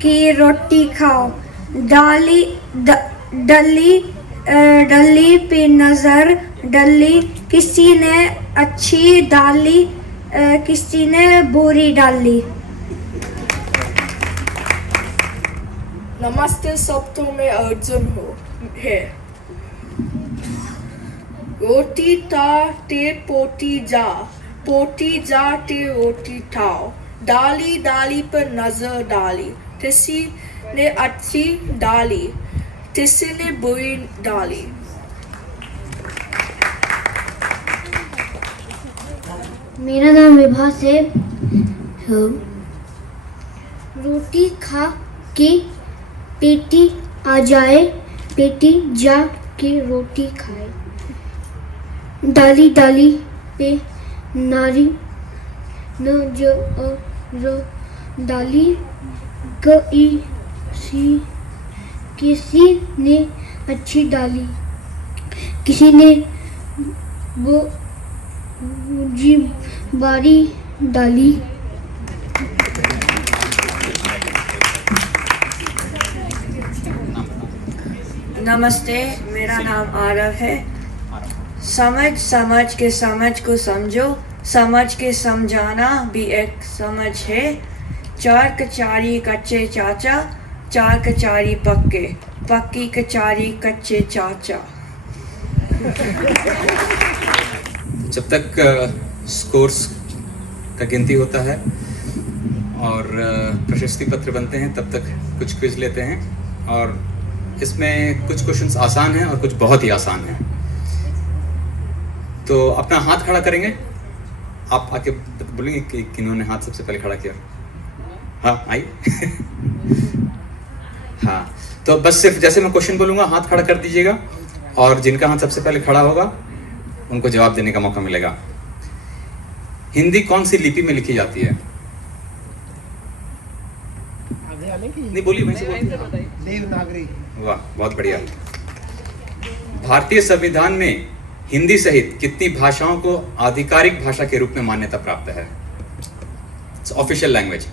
की रोटी खाओ, डाली डली पे नजर डली, किसी ने अच्छी डाली, किसी ने बुरी डाली। नमस्ते शब्दों में अर्जुन है। रोटी ता ते पोटी जा ते रोटी ठाओ, डाली डाली पर नजर डाली, किसी ने अच्छी डाली, किसी ने बुरी डाली। मेरा नाम विभा से। रोटी खा के पेटी आ जाए, पेटी जा के रोटी खाए, डाली डाली पे नारी न ज डाली गई सी, किसी ने अच्छी डाली, किसी ने वो जी बारी डाली। नमस्ते, मेरा नाम आरव है। समझ के समझ को समझो, समझ के समझाना भी एक समझ है। 4 कचारी कच्चे चाचा, 4 कचारी पक्के, पक्की कचारी कच्चे चाचा। जब तक स्कोर्स का गिनती होता है और प्रशस्ति पत्र बनते हैं तब तक कुछ क्विज लेते हैं, और इसमें कुछ क्वेश्चंस आसान हैं और कुछ बहुत ही आसान हैं। तो अपना हाथ खड़ा करेंगे, आप आके बोलेंगे कि किन्होंने हाथ सबसे पहले खड़ा किया। हाँ आइए। हाँ, तो बस सिर्फ जैसे मैं क्वेश्चन बोलूँगा हाथ खड़ा कर दीजिएगा, और जिनका हाथ सबसे पहले खड़ा होगा उनको जवाब देने का मौका मिलेगा। हिंदी कौन सी लिपि में लिखी जाती है? नहीं बोलिए, वहीं से बोलिए। देवनागरी। वाह, बहुत बढ़िया। भारतीय संविधान में हिंदी सहित कितनी भाषाओं को आधिकारिक भाषा के रूप में मान्यता प्राप्त है? Official language.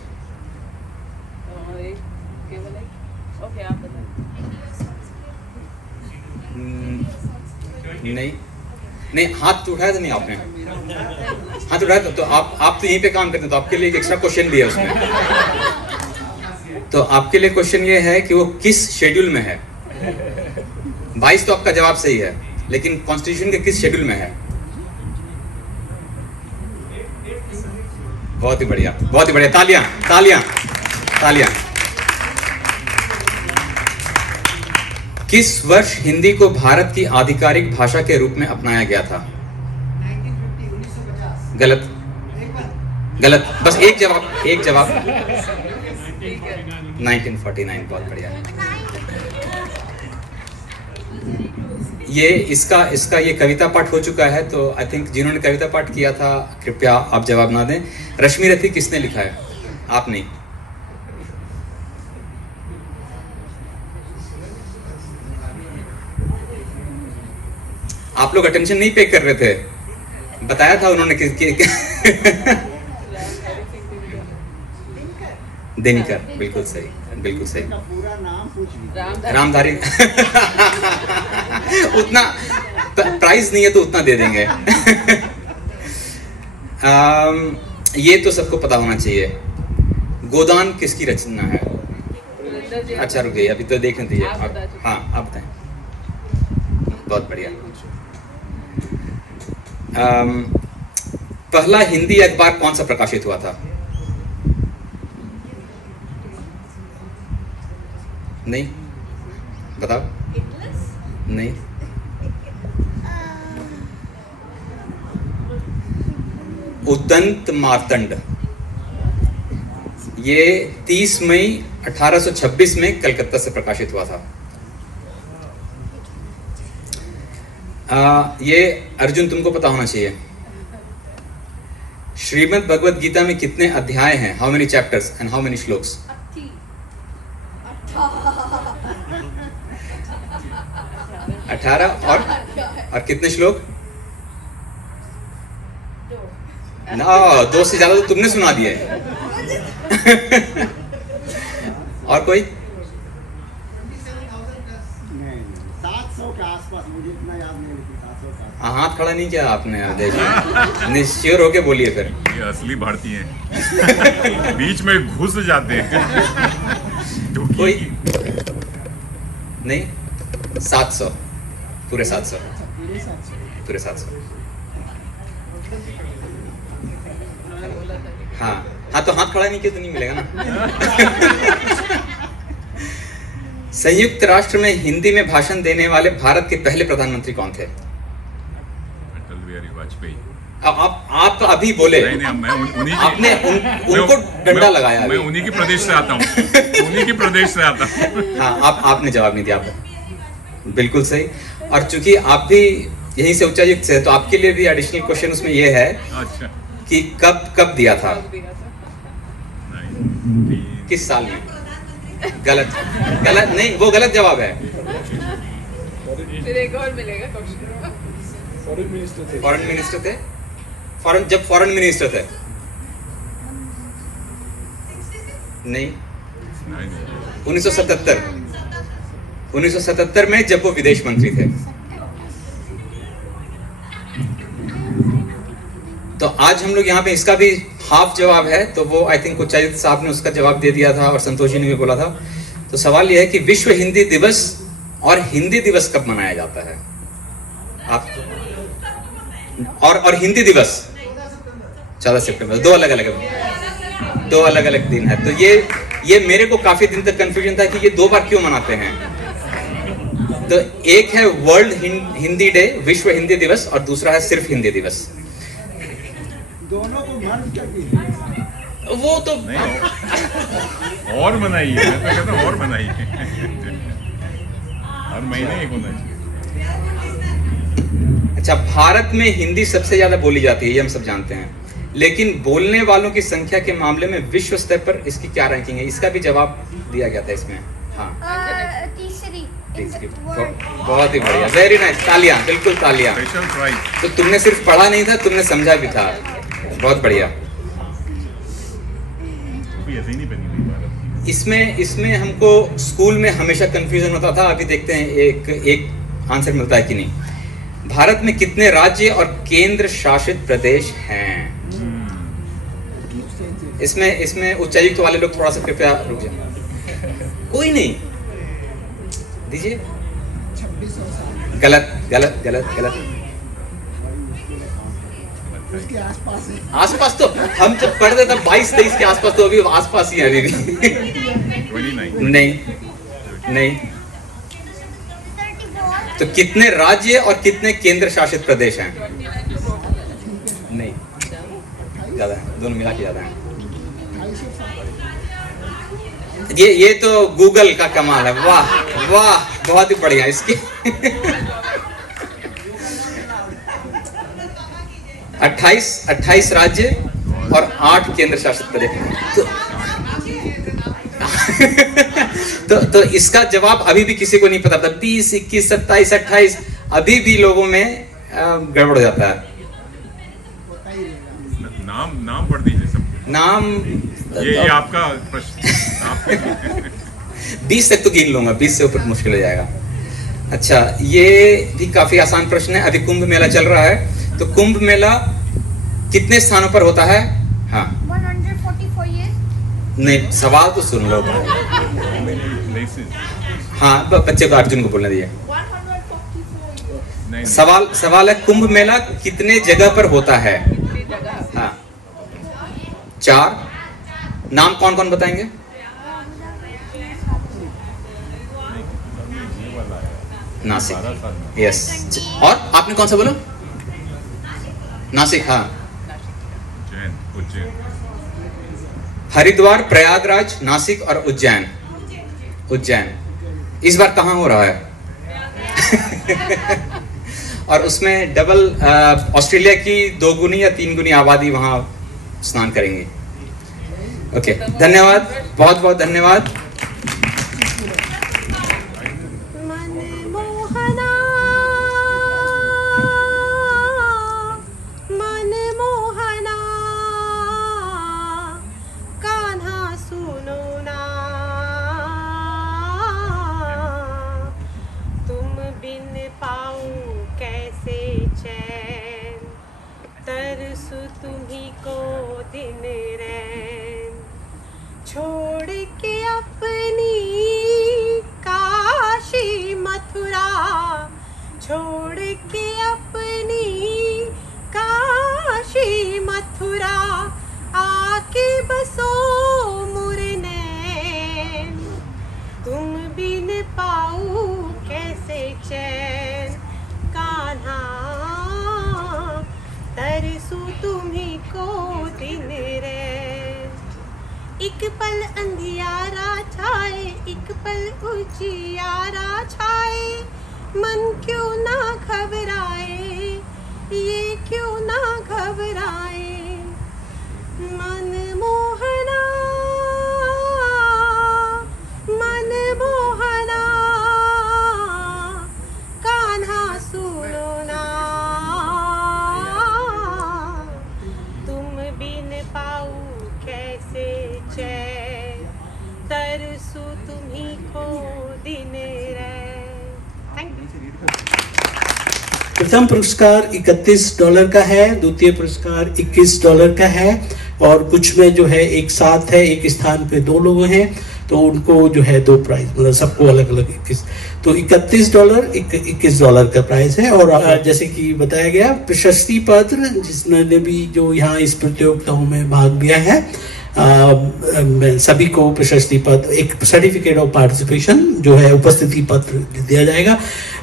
नहीं, हाथ तो उठाया था नहीं आपने? हाथ उठाया तो आप तो यहीं पे काम करते हैं, तो आपके लिए एक एक्स्ट्रा क्वेश्चन भी है उसमें। तो आपके लिए क्वेश्चन ये है कि वो किस शेड्यूल में है? 22 तो आपका जवाब सही है, लेकिन कॉन्स्टिट्यूशन के किस शेड्यूल में है? बहुत ही बढ़िया, बहुत ही बढ़िया। तालियां, तालियां, तालियां। किस वर्ष हिंदी को भारत की आधिकारिक भाषा के रूप में अपनाया गया था? 1950। गलत, गलत। बस एक जवाब, एक जवाब। 1949। बहुत बढ़िया। ये इसका ये कविता पाठ हो चुका है, तो आई थिंक जिन्होंने कविता पाठ किया था कृपया आप जवाब ना दें। रश्मि रथी किसने लिखा है? आप नहीं। आप लोग अटेंशन नहीं पे कर रहे थे, बताया था उन्होंने दिनकर। बिल्कुल सही, बिल्कुल सही। रामधारी। उतना प्राइस नहीं है तो उतना दे देंगे। ये तो सबको पता होना चाहिए। गोदान किसकी रचना है? अच्छा रुक गई, अभी तो देखने दीजिए। हाँ आप बताएं। बहुत बढ़िया। पहला हिंदी अखबार कौन सा प्रकाशित हुआ था? नहीं, बताओ। नहीं, उदंत मार्तंड। ये 30 मई 1826 में कलकत्ता से प्रकाशित हुआ था। ये अर्जुन तुमको पता होना चाहिए। श्रीमद् भगवद गीता में कितने अध्याय हैं? How many chapters and how many shlokas? 18 और कितने श्लोक? ना, 2 से ज्यादा तो तुमने सुना दिए। और कोई? 700 के आसपास, मुझे इतना याद नहीं, लेकिन 700 के आसपास। हाथ खड़ा नहीं किया आपने? देखिए, निश्चित होके बोलिए फिर। ये असली भारतीय हैं। बीच में घुस जाते हैं। कोई नहीं? 700, पूरे 700, पूरे 700। हाँ, तो हाथ खड़ा नहीं किया तो नहीं मिलेगा ना। संयुक्त राष्ट्र में हिंदी में भाषण देने वाले भारत के पहले प्रधानमंत्री कौन थे? अटल बिहारी वाजपेयी। आप अभी बोले। नहीं, मैं उन्हीं आपने उनको डंडा लगाया। मैं उन्हीं की प्रदेश से आता हूँ। उन्हीं की प्रदेश से आता हूँ। हाँ, आपने जवाब नहीं दिया। आप बिल्कुल सही। और चूंकि आप भी यहीं से उच्चायुक्त से, तो आपके लिए भी एडिशनल क्वेश्चन उसमें ये है कि कब दिया था? किस साल में? गलत, गलत नहीं, वो गलत जवाब है। फिर एक और मिलेगा क्वेश्चन। फॉरेन मिनिस्टर थे। जब फॉरेन मिनिस्टर थे? नहीं, 1977। 1977 में जब वो विदेश मंत्री थे। तो आज हम लोग यहाँ पे, इसका भी हाफ जवाब है, तो वो आई थिंक उच्चायुक्त साहब ने उसका जवाब दे दिया था और संतोष जी ने भी बोला था। तो सवाल यह है कि विश्व हिंदी दिवस और हिंदी दिवस कब मनाया जाता है? आप और हिंदी दिवस 14 सितंबर। दो अलग अलग दिन है। तो ये मेरे को काफी दिन तक कंफ्यूजन था कि ये 2 बार क्यों मनाते हैं। तो एक है वर्ल्ड हिंदी डे, विश्व हिंदी दिवस, और दूसरा है सिर्फ हिंदी दिवस। दोनों को मर्ज कर दिया। वो तो और बनाइए, मैं तो कहता हूँ और बनाइए। हर महीने एक होना चाहिए। अच्छा, भारत में हिंदी सबसे ज्यादा बोली जाती है, ये हम सब जानते हैं, लेकिन बोलने वालों की संख्या के मामले में विश्व स्तर पर इसकी क्या रैंकिंग है, इसका भी जवाब दिया गया था इसमें। हाँ, तीसरी। बहुत ही बढ़िया, वेरी नाइस, तालियां, बिल्कुल तालियां। तो तुमने सिर्फ पढ़ा नहीं था, तुमने समझा भी था, बहुत बढ़िया। इसमें हमको स्कूल में हमेशा कंफ्यूजन होता था, अभी देखते हैं एक आंसर मिलता है कि नहीं। भारत में कितने राज्य और केंद्र शासित प्रदेश हैं? इसमें उच्चायुक्त वाले लोग थोड़ा सा कृपया रुक जाए। कोई नहीं, दीजिए। गलत गलत गलत गलत। आसपास तो हम जब पढ़ते तब 22-23 के आसपास, तो अभी आसपास ही है अभी भी। नहीं। तो कितने राज्य और कितने केंद्र शासित प्रदेश हैं? नहीं, ज्यादा है, दोनों मिला के ज्यादा है। ये तो गूगल का कमाल है, वाह वाह, बहुत ही बढ़िया। इसके 28 राज्य और 8 केंद्र शासित प्रदेश। तो इसका जवाब अभी भी किसी को नहीं पता था। 30, 21, 27, 28 अभी भी लोगों में गड़बड़ हो जाता है। नाम पढ़ दीजिए सब। नाम ये आपका प्रश्न। 20 तक तो गिन लूंगा, 20 से ऊपर मुश्किल हो जाएगा। अच्छा, ये भी काफी आसान प्रश्न है। अभी कुंभ मेला चल रहा है, तो कुंभ मेला कितने स्थानों पर होता है? हाँ, 144 years। नहीं, सवाल तो सुन लो। हाँ, बच्चे को, अर्जुन को बोलने दिए। सवाल है कुंभ मेला कितने जगह पर होता है? हाँ, 4। नाम कौन कौन बताएंगे? नासिक, यस। और आपने कौन सा बोला? नासिक, हाँ। हरिद्वार, प्रयागराज, नासिक और उज्जैन। इस बार कहाँ हो रहा है? और उसमें डबल ऑस्ट्रेलिया की 2 गुनी या 3 गुनी आबादी वहां स्नान करेंगे। ओके, धन्यवाद, बहुत बहुत धन्यवाद। तुम्ही को दिन रैन छोड़ के अपनी काशी मथुरा, छोड़ के अपनी काशी मथुरा, आके बसो मुरनैन, तुम बिन पाऊं कैसे चैन, कान्हा तरसू तुम्ही को दिन रैन। एक पल अंधियारा छाए, एक पल उजियारा छाए, मन क्यों ना घबराए, ये क्यों ना घबराए, मन मोहना, मन मोहना, कान्हा सुनो ना, तुम बिन पाऊं कैसे चैन, तरसू तुम्ही को दिन रैन। Thank you. प्रथम पुरस्कार $31 का है, द्वितीय पुरस्कार $21 का है, और कुछ में जो है एक साथ है, एक स्थान पे 2 लोग हैं, तो उनको जो है 2 प्राइज, मतलब सबको अलग अलग 21, तो $31 $21 का प्राइज है। और जैसे कि बताया गया, प्रशस्ति पत्र जिसने भी जो यहाँ इस प्रतियोगिताओं में भाग लिया है, सभी को प्रशस्ति पत्र, एक सर्टिफिकेट ऑफ पार्टिसिपेशन जो है, उपस्थिति पत्र दिया जाएगा।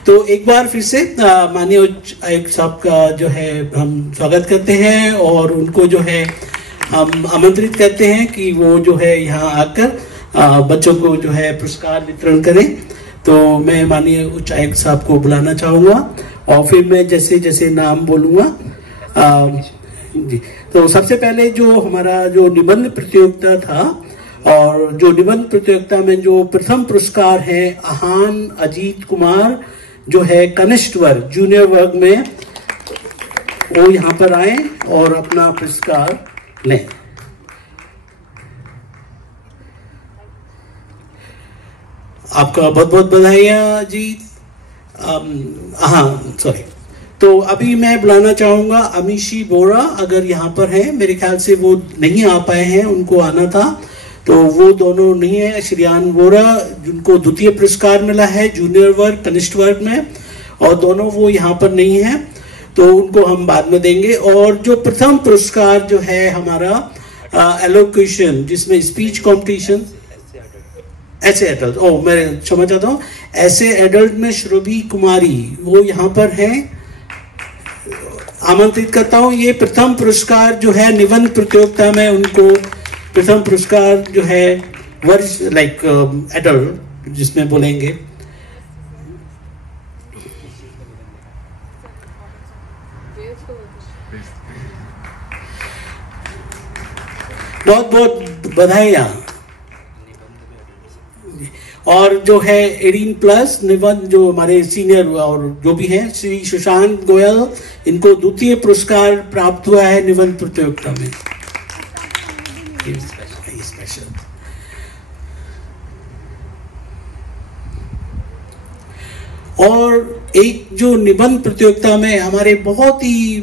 तो एक बार फिर से माननीय उच्च आयुक्त साहब का जो है हम स्वागत करते हैं, और उनको जो है हम आमंत्रित करते हैं कि वो जो है यहाँ आकर बच्चों को जो है पुरस्कार वितरण करें। तो मैं माननीय उच्च आयुक्त साहब को बुलाना चाहूँगा, और फिर मैं जैसे जैसे नाम बोलूँगा जी, तो सबसे पहले जो हमारा जो निबंध प्रतियोगिता था, और जो निबंध प्रतियोगिता में जो प्रथम पुरस्कार है आहान अजीत कुमार जो है कनिष्ठ वर्ग जूनियर वर्ग में, वो यहाँ पर आए और अपना पुरस्कार लें। आपका बहुत बहुत बधाई अजीत। हाँ सॉरी, तो अभी मैं बुलाना चाहूंगा अमीशी बोरा, अगर यहाँ पर है, मेरे ख्याल से वो नहीं आ पाए हैं, उनको आना था, तो वो दोनों नहीं है। श्रियान बोरा जिनको द्वितीय पुरस्कार मिला है जूनियर वर्ग कनिष्ठ वर्ग में, और दोनों वो यहाँ पर नहीं है, तो उनको हम बाद में देंगे। और जो प्रथम पुरस्कार जो है हमारा एलोक्यूशन, जिसमें स्पीच कॉम्पिटिशन, ऐसे एडल्ट, मैं क्षमा चाहता हूँ, ऐसे एडल्ट में श्रुभि कुमारी वो यहाँ पर है, आमंत्रित करता हूँ। ये प्रथम पुरस्कार जो है निबंध प्रतियोगिता में, उनको प्रथम पुरस्कार जो है वर्ष लाइक एडल्ट जिसमें बोलेंगे। बहुत बहुत बधाइयाँ। और जो है 18+ निबंध जो हमारे सीनियर और जो भी हैं, श्री सुशांत गोयल, इनको द्वितीय पुरस्कार प्राप्त हुआ है निबंध प्रतियोगिता में। और एक जो निबंध प्रतियोगिता में हमारे बहुत ही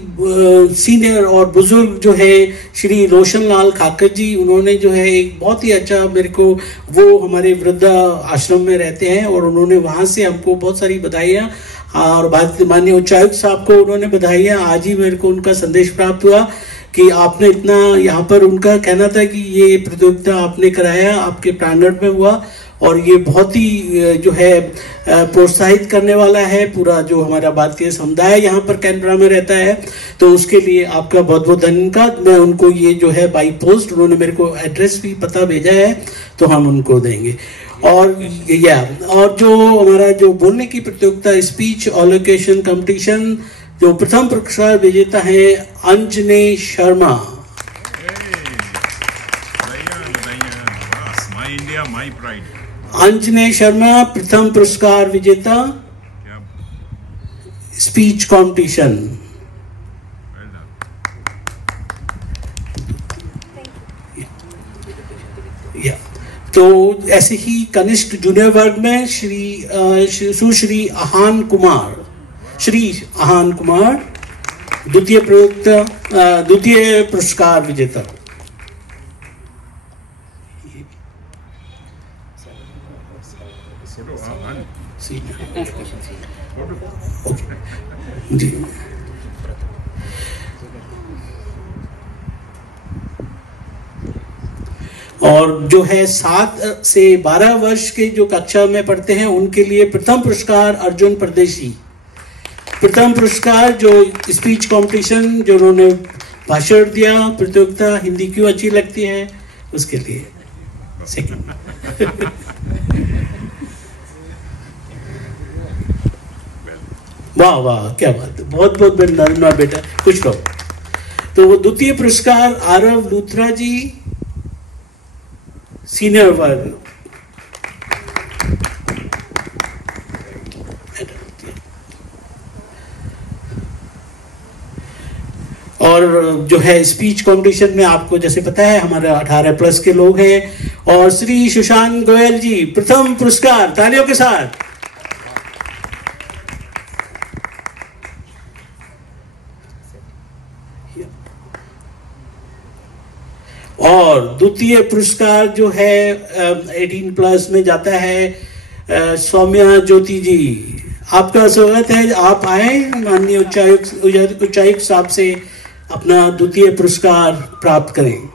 सीनियर और बुजुर्ग जो है श्री रोशन लाल खाकर जी, उन्होंने जो है एक बहुत ही अच्छा मेरे को, वो हमारे वृद्धा आश्रम में रहते हैं और उन्होंने वहाँ से हमको बहुत सारी बधाइयाँ, और माननीय उच्चायुक्त साहब को उन्होंने बधाइयाँ। आज ही मेरे को उनका संदेश प्राप्त हुआ कि आपने इतना, यहाँ पर उनका कहना था कि ये प्रतियोगिता आपने कराया, आपके प्रांगण में हुआ, और ये बहुत ही जो है प्रोत्साहित करने वाला है पूरा जो हमारा भारतीय समुदाय यहाँ पर कैनबरा में रहता है, तो उसके लिए आपका बहुत बहुत धन्यवाद। मैं उनको ये जो है बाई पोस्ट, उन्होंने मेरे को एड्रेस भी पता भेजा है, तो हम उनको देंगे। और जो हमारा जो बोलने की प्रतियोगिता स्पीच एलोकेशन कंपटीशन, जो प्रथम पुरस्कार विजेता है अंजने शर्मा। अंजने शर्मा प्रथम पुरस्कार विजेता स्पीच कंपटीशन। तो ऐसे ही कनिष्ठ जूनियर वर्ग में सुश्री आहान कुमार द्वितीय पुरस्कार विजेता। जी, और जो है 7 से 12 वर्ष के जो कक्षा में पढ़ते हैं उनके लिए प्रथम पुरस्कार अर्जुन परदेशी। प्रथम पुरस्कार जो स्पीच कंपटीशन, जो उन्होंने भाषण दिया, प्रतियोगिता हिंदी क्यों अच्छी लगती है, उसके लिए सेकंड। वाह वाह, क्या बात है, बहुत बहुत धन्यवाद बेटा, खुश रहो। तो वो द्वितीय पुरस्कार आरव लूथरा जी, सीनियर वर्ग। और जो है स्पीच कंपटीशन में आपको जैसे पता है हमारे 18+ के लोग हैं। और श्री सुशांत गोयल जी प्रथम पुरस्कार, तालियों के साथ। और द्वितीय पुरस्कार जो है 18+ में जाता है सौम्या ज्योति जी। आपका स्वागत है, आप आए, माननीय उच्चायुक्त साहब से अपना द्वितीय पुरस्कार प्राप्त करें।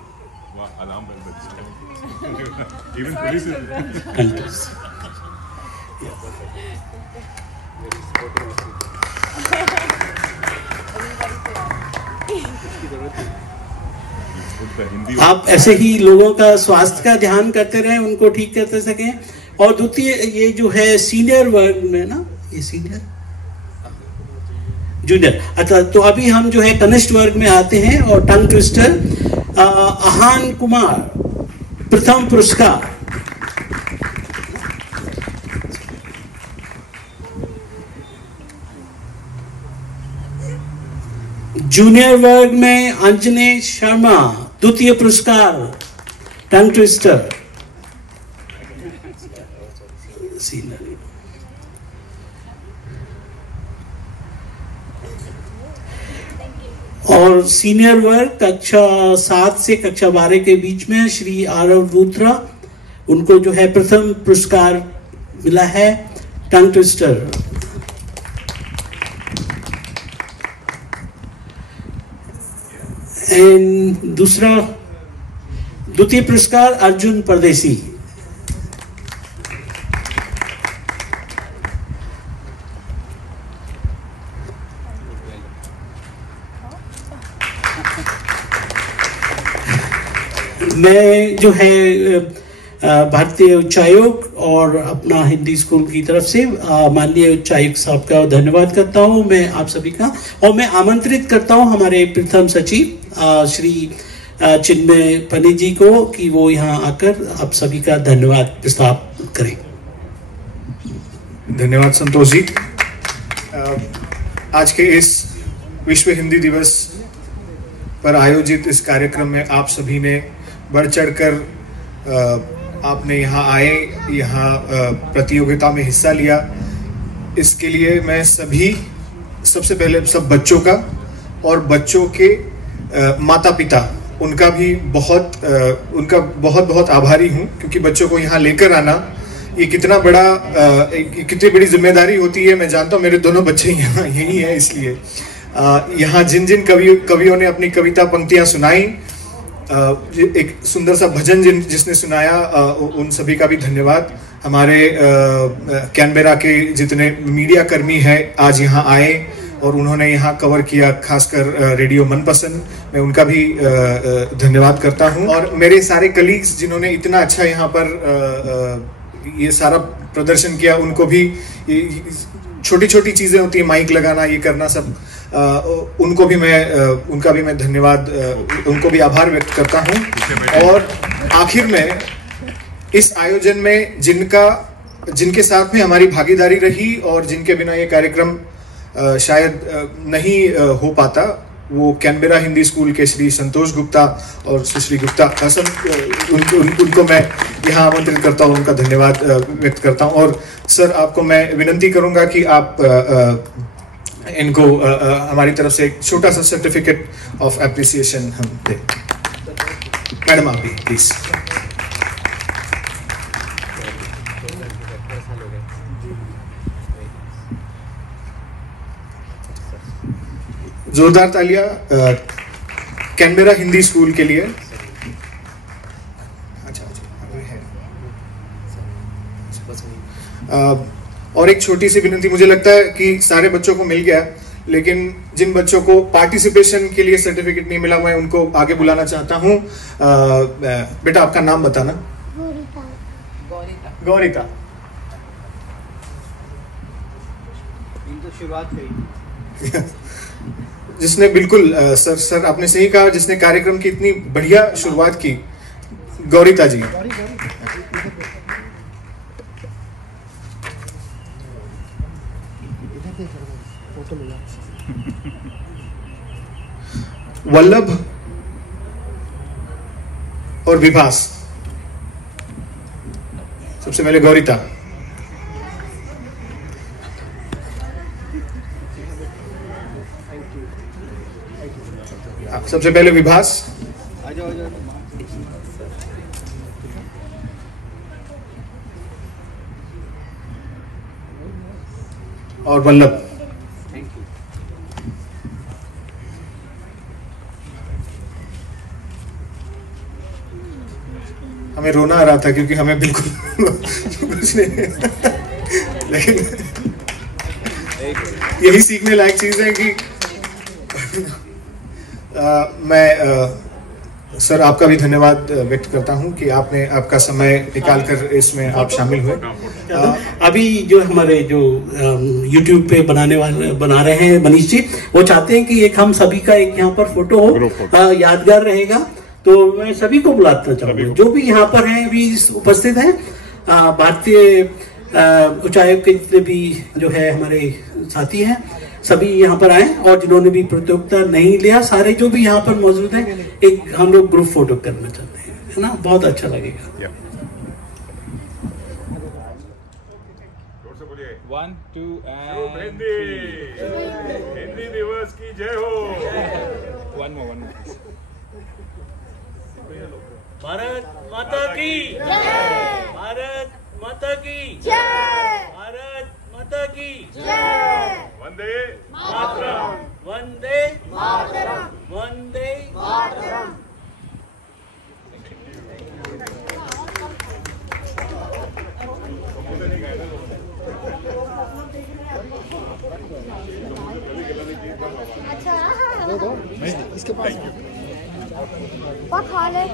आप ऐसे ही लोगों का स्वास्थ्य का ध्यान करते रहें, उनको ठीक करते सकें। और द्वितीय ये जो है सीनियर वर्ग में ना, ये सीनियर जूनियर। अच्छा, तो अभी हम जो है कनिष्ठ वर्ग में आते हैं और टंग ट्विस्टर आहान कुमार प्रथम पुरस्कार। जूनियर वर्ग में अंजने शर्मा द्वितीय पुरस्कार टंग ट्विस्टर। और सीनियर वर्ग कक्षा 7 से कक्षा 12 के बीच में श्री आरव लूथरा, उनको जो है प्रथम पुरस्कार मिला है टंग ट्विस्टर। एंड दूसरा द्वितीय पुरस्कार अर्जुन परदेसी। मैं जो है भारतीय उच्चायोग और अपना हिंदी स्कूल की तरफ से माननीय उच्चायुक्त साहब का धन्यवाद करता हूं मैं आप सभी का, और मैं आमंत्रित करता हूं हमारे प्रथम सचिव श्री चिन्मय पनी जी को कि वो यहाँ आकर आप सभी का धन्यवाद प्रस्ताव करें। धन्यवाद संतोष जी। आज के इस विश्व हिंदी दिवस पर आयोजित इस कार्यक्रम में आप सभी ने बढ़ चढ़कर आपने यहाँ आए, यहाँ प्रतियोगिता में हिस्सा लिया। इसके लिए मैं सबसे पहले सब बच्चों का और बच्चों के माता पिता उनका भी बहुत आभारी हूँ, क्योंकि बच्चों को यहाँ लेकर आना ये कितना बड़ा कितनी बड़ी जिम्मेदारी होती है। मैं जानता हूँ, मेरे दोनों बच्चे यहाँ यही है, इसलिए यहाँ जिन जिन कवियों ने अपनी कविता पंक्तियाँ सुनाई, एक सुंदर सा भजन जिसने सुनाया, उन सभी का भी धन्यवाद। हमारे कैनबेरा के जितने मीडिया कर्मी हैं आज यहाँ आए और उन्होंने यहाँ कवर किया, खासकर रेडियो मनपसंद, मैं उनका भी धन्यवाद करता हूँ। और मेरे सारे कलीग्स जिन्होंने इतना अच्छा यहाँ पर ये सारा प्रदर्शन किया, उनको भी छोटी छोटी चीज़ें होती है, माइक लगाना, ये करना, सब उनका भी मैं धन्यवाद, उनको भी आभार व्यक्त करता हूं। और आखिर में इस आयोजन में जिनके साथ में हमारी भागीदारी रही और जिनके बिना ये कार्यक्रम शायद नहीं हो पाता, वो कैनबेरा हिंदी स्कूल के श्री संतोष गुप्ता और सुश्री गुप्ता उनको मैं यहाँ आमंत्रित करता हूँ, उनका धन्यवाद व्यक्त करता हूँ। और सर, आपको मैं विनंती करूँगा कि आप इनको हमारी तरफ से एक छोटा सा सर्टिफिकेट ऑफ एप्रिसिएशन हम दें। मैडम, आप भी प्लीज। जोरदार तालियां कैनबेरा हिंदी स्कूल के लिए। और एक छोटी सी विनंती, मुझे लगता है कि सारे बच्चों को मिल गया, लेकिन जिन बच्चों को पार्टिसिपेशन के लिए सर्टिफिकेट नहीं मिला, मैं उनको आगे बुलाना चाहता हूँ। बेटा, आपका नाम बताना। गौरिता। शुरुआत करी जिसने बिल्कुल सर आपने सही कहा, जिसने कार्यक्रम की इतनी बढ़िया शुरुआत की, गौरिता जी। वल्लभ और विभास। सबसे पहले गौरिता। सबसे पहले विभास। और वल्लभ। हमें रोना आ रहा था क्योंकि हमें बिल्कुल कुछ नहीं, लेकिन यही सीखने लायक चीज है कि मैं सर आपका भी धन्यवाद व्यक्त करता हूं कि आपने आपका समय निकालकर इसमें आप शामिल हुए। अभी जो हमारे जो YouTube पे बना रहे हैं मनीष जी, वो चाहते हैं कि एक हम सभी का एक यहाँ पर फोटो हो, यादगार रहेगा। तो मैं सभी को बुलाना चाहूंगा जो भी यहाँ पर हैं, अभी उपस्थित हैं, भारतीय उच्चायोग के जितने भी जो है हमारे साथी हैं, सभी यहाँ पर आए, और जिन्होंने भी प्रतियोगिता नहीं लिया, सारे जो भी यहाँ पर मौजूद हैं, एक हम लोग ग्रुप फोटो करना चाहते हैं, है ना, बहुत अच्छा लगेगा। 1 2 एंड हिंदी दिवस की जय हो। वन मोर भारत माता की जय, भारत माता की जय, भारत माता की जय, वंदे मातरम, वंदे मातरम, वंदे मातरम। अच्छा इसके पास खा ले।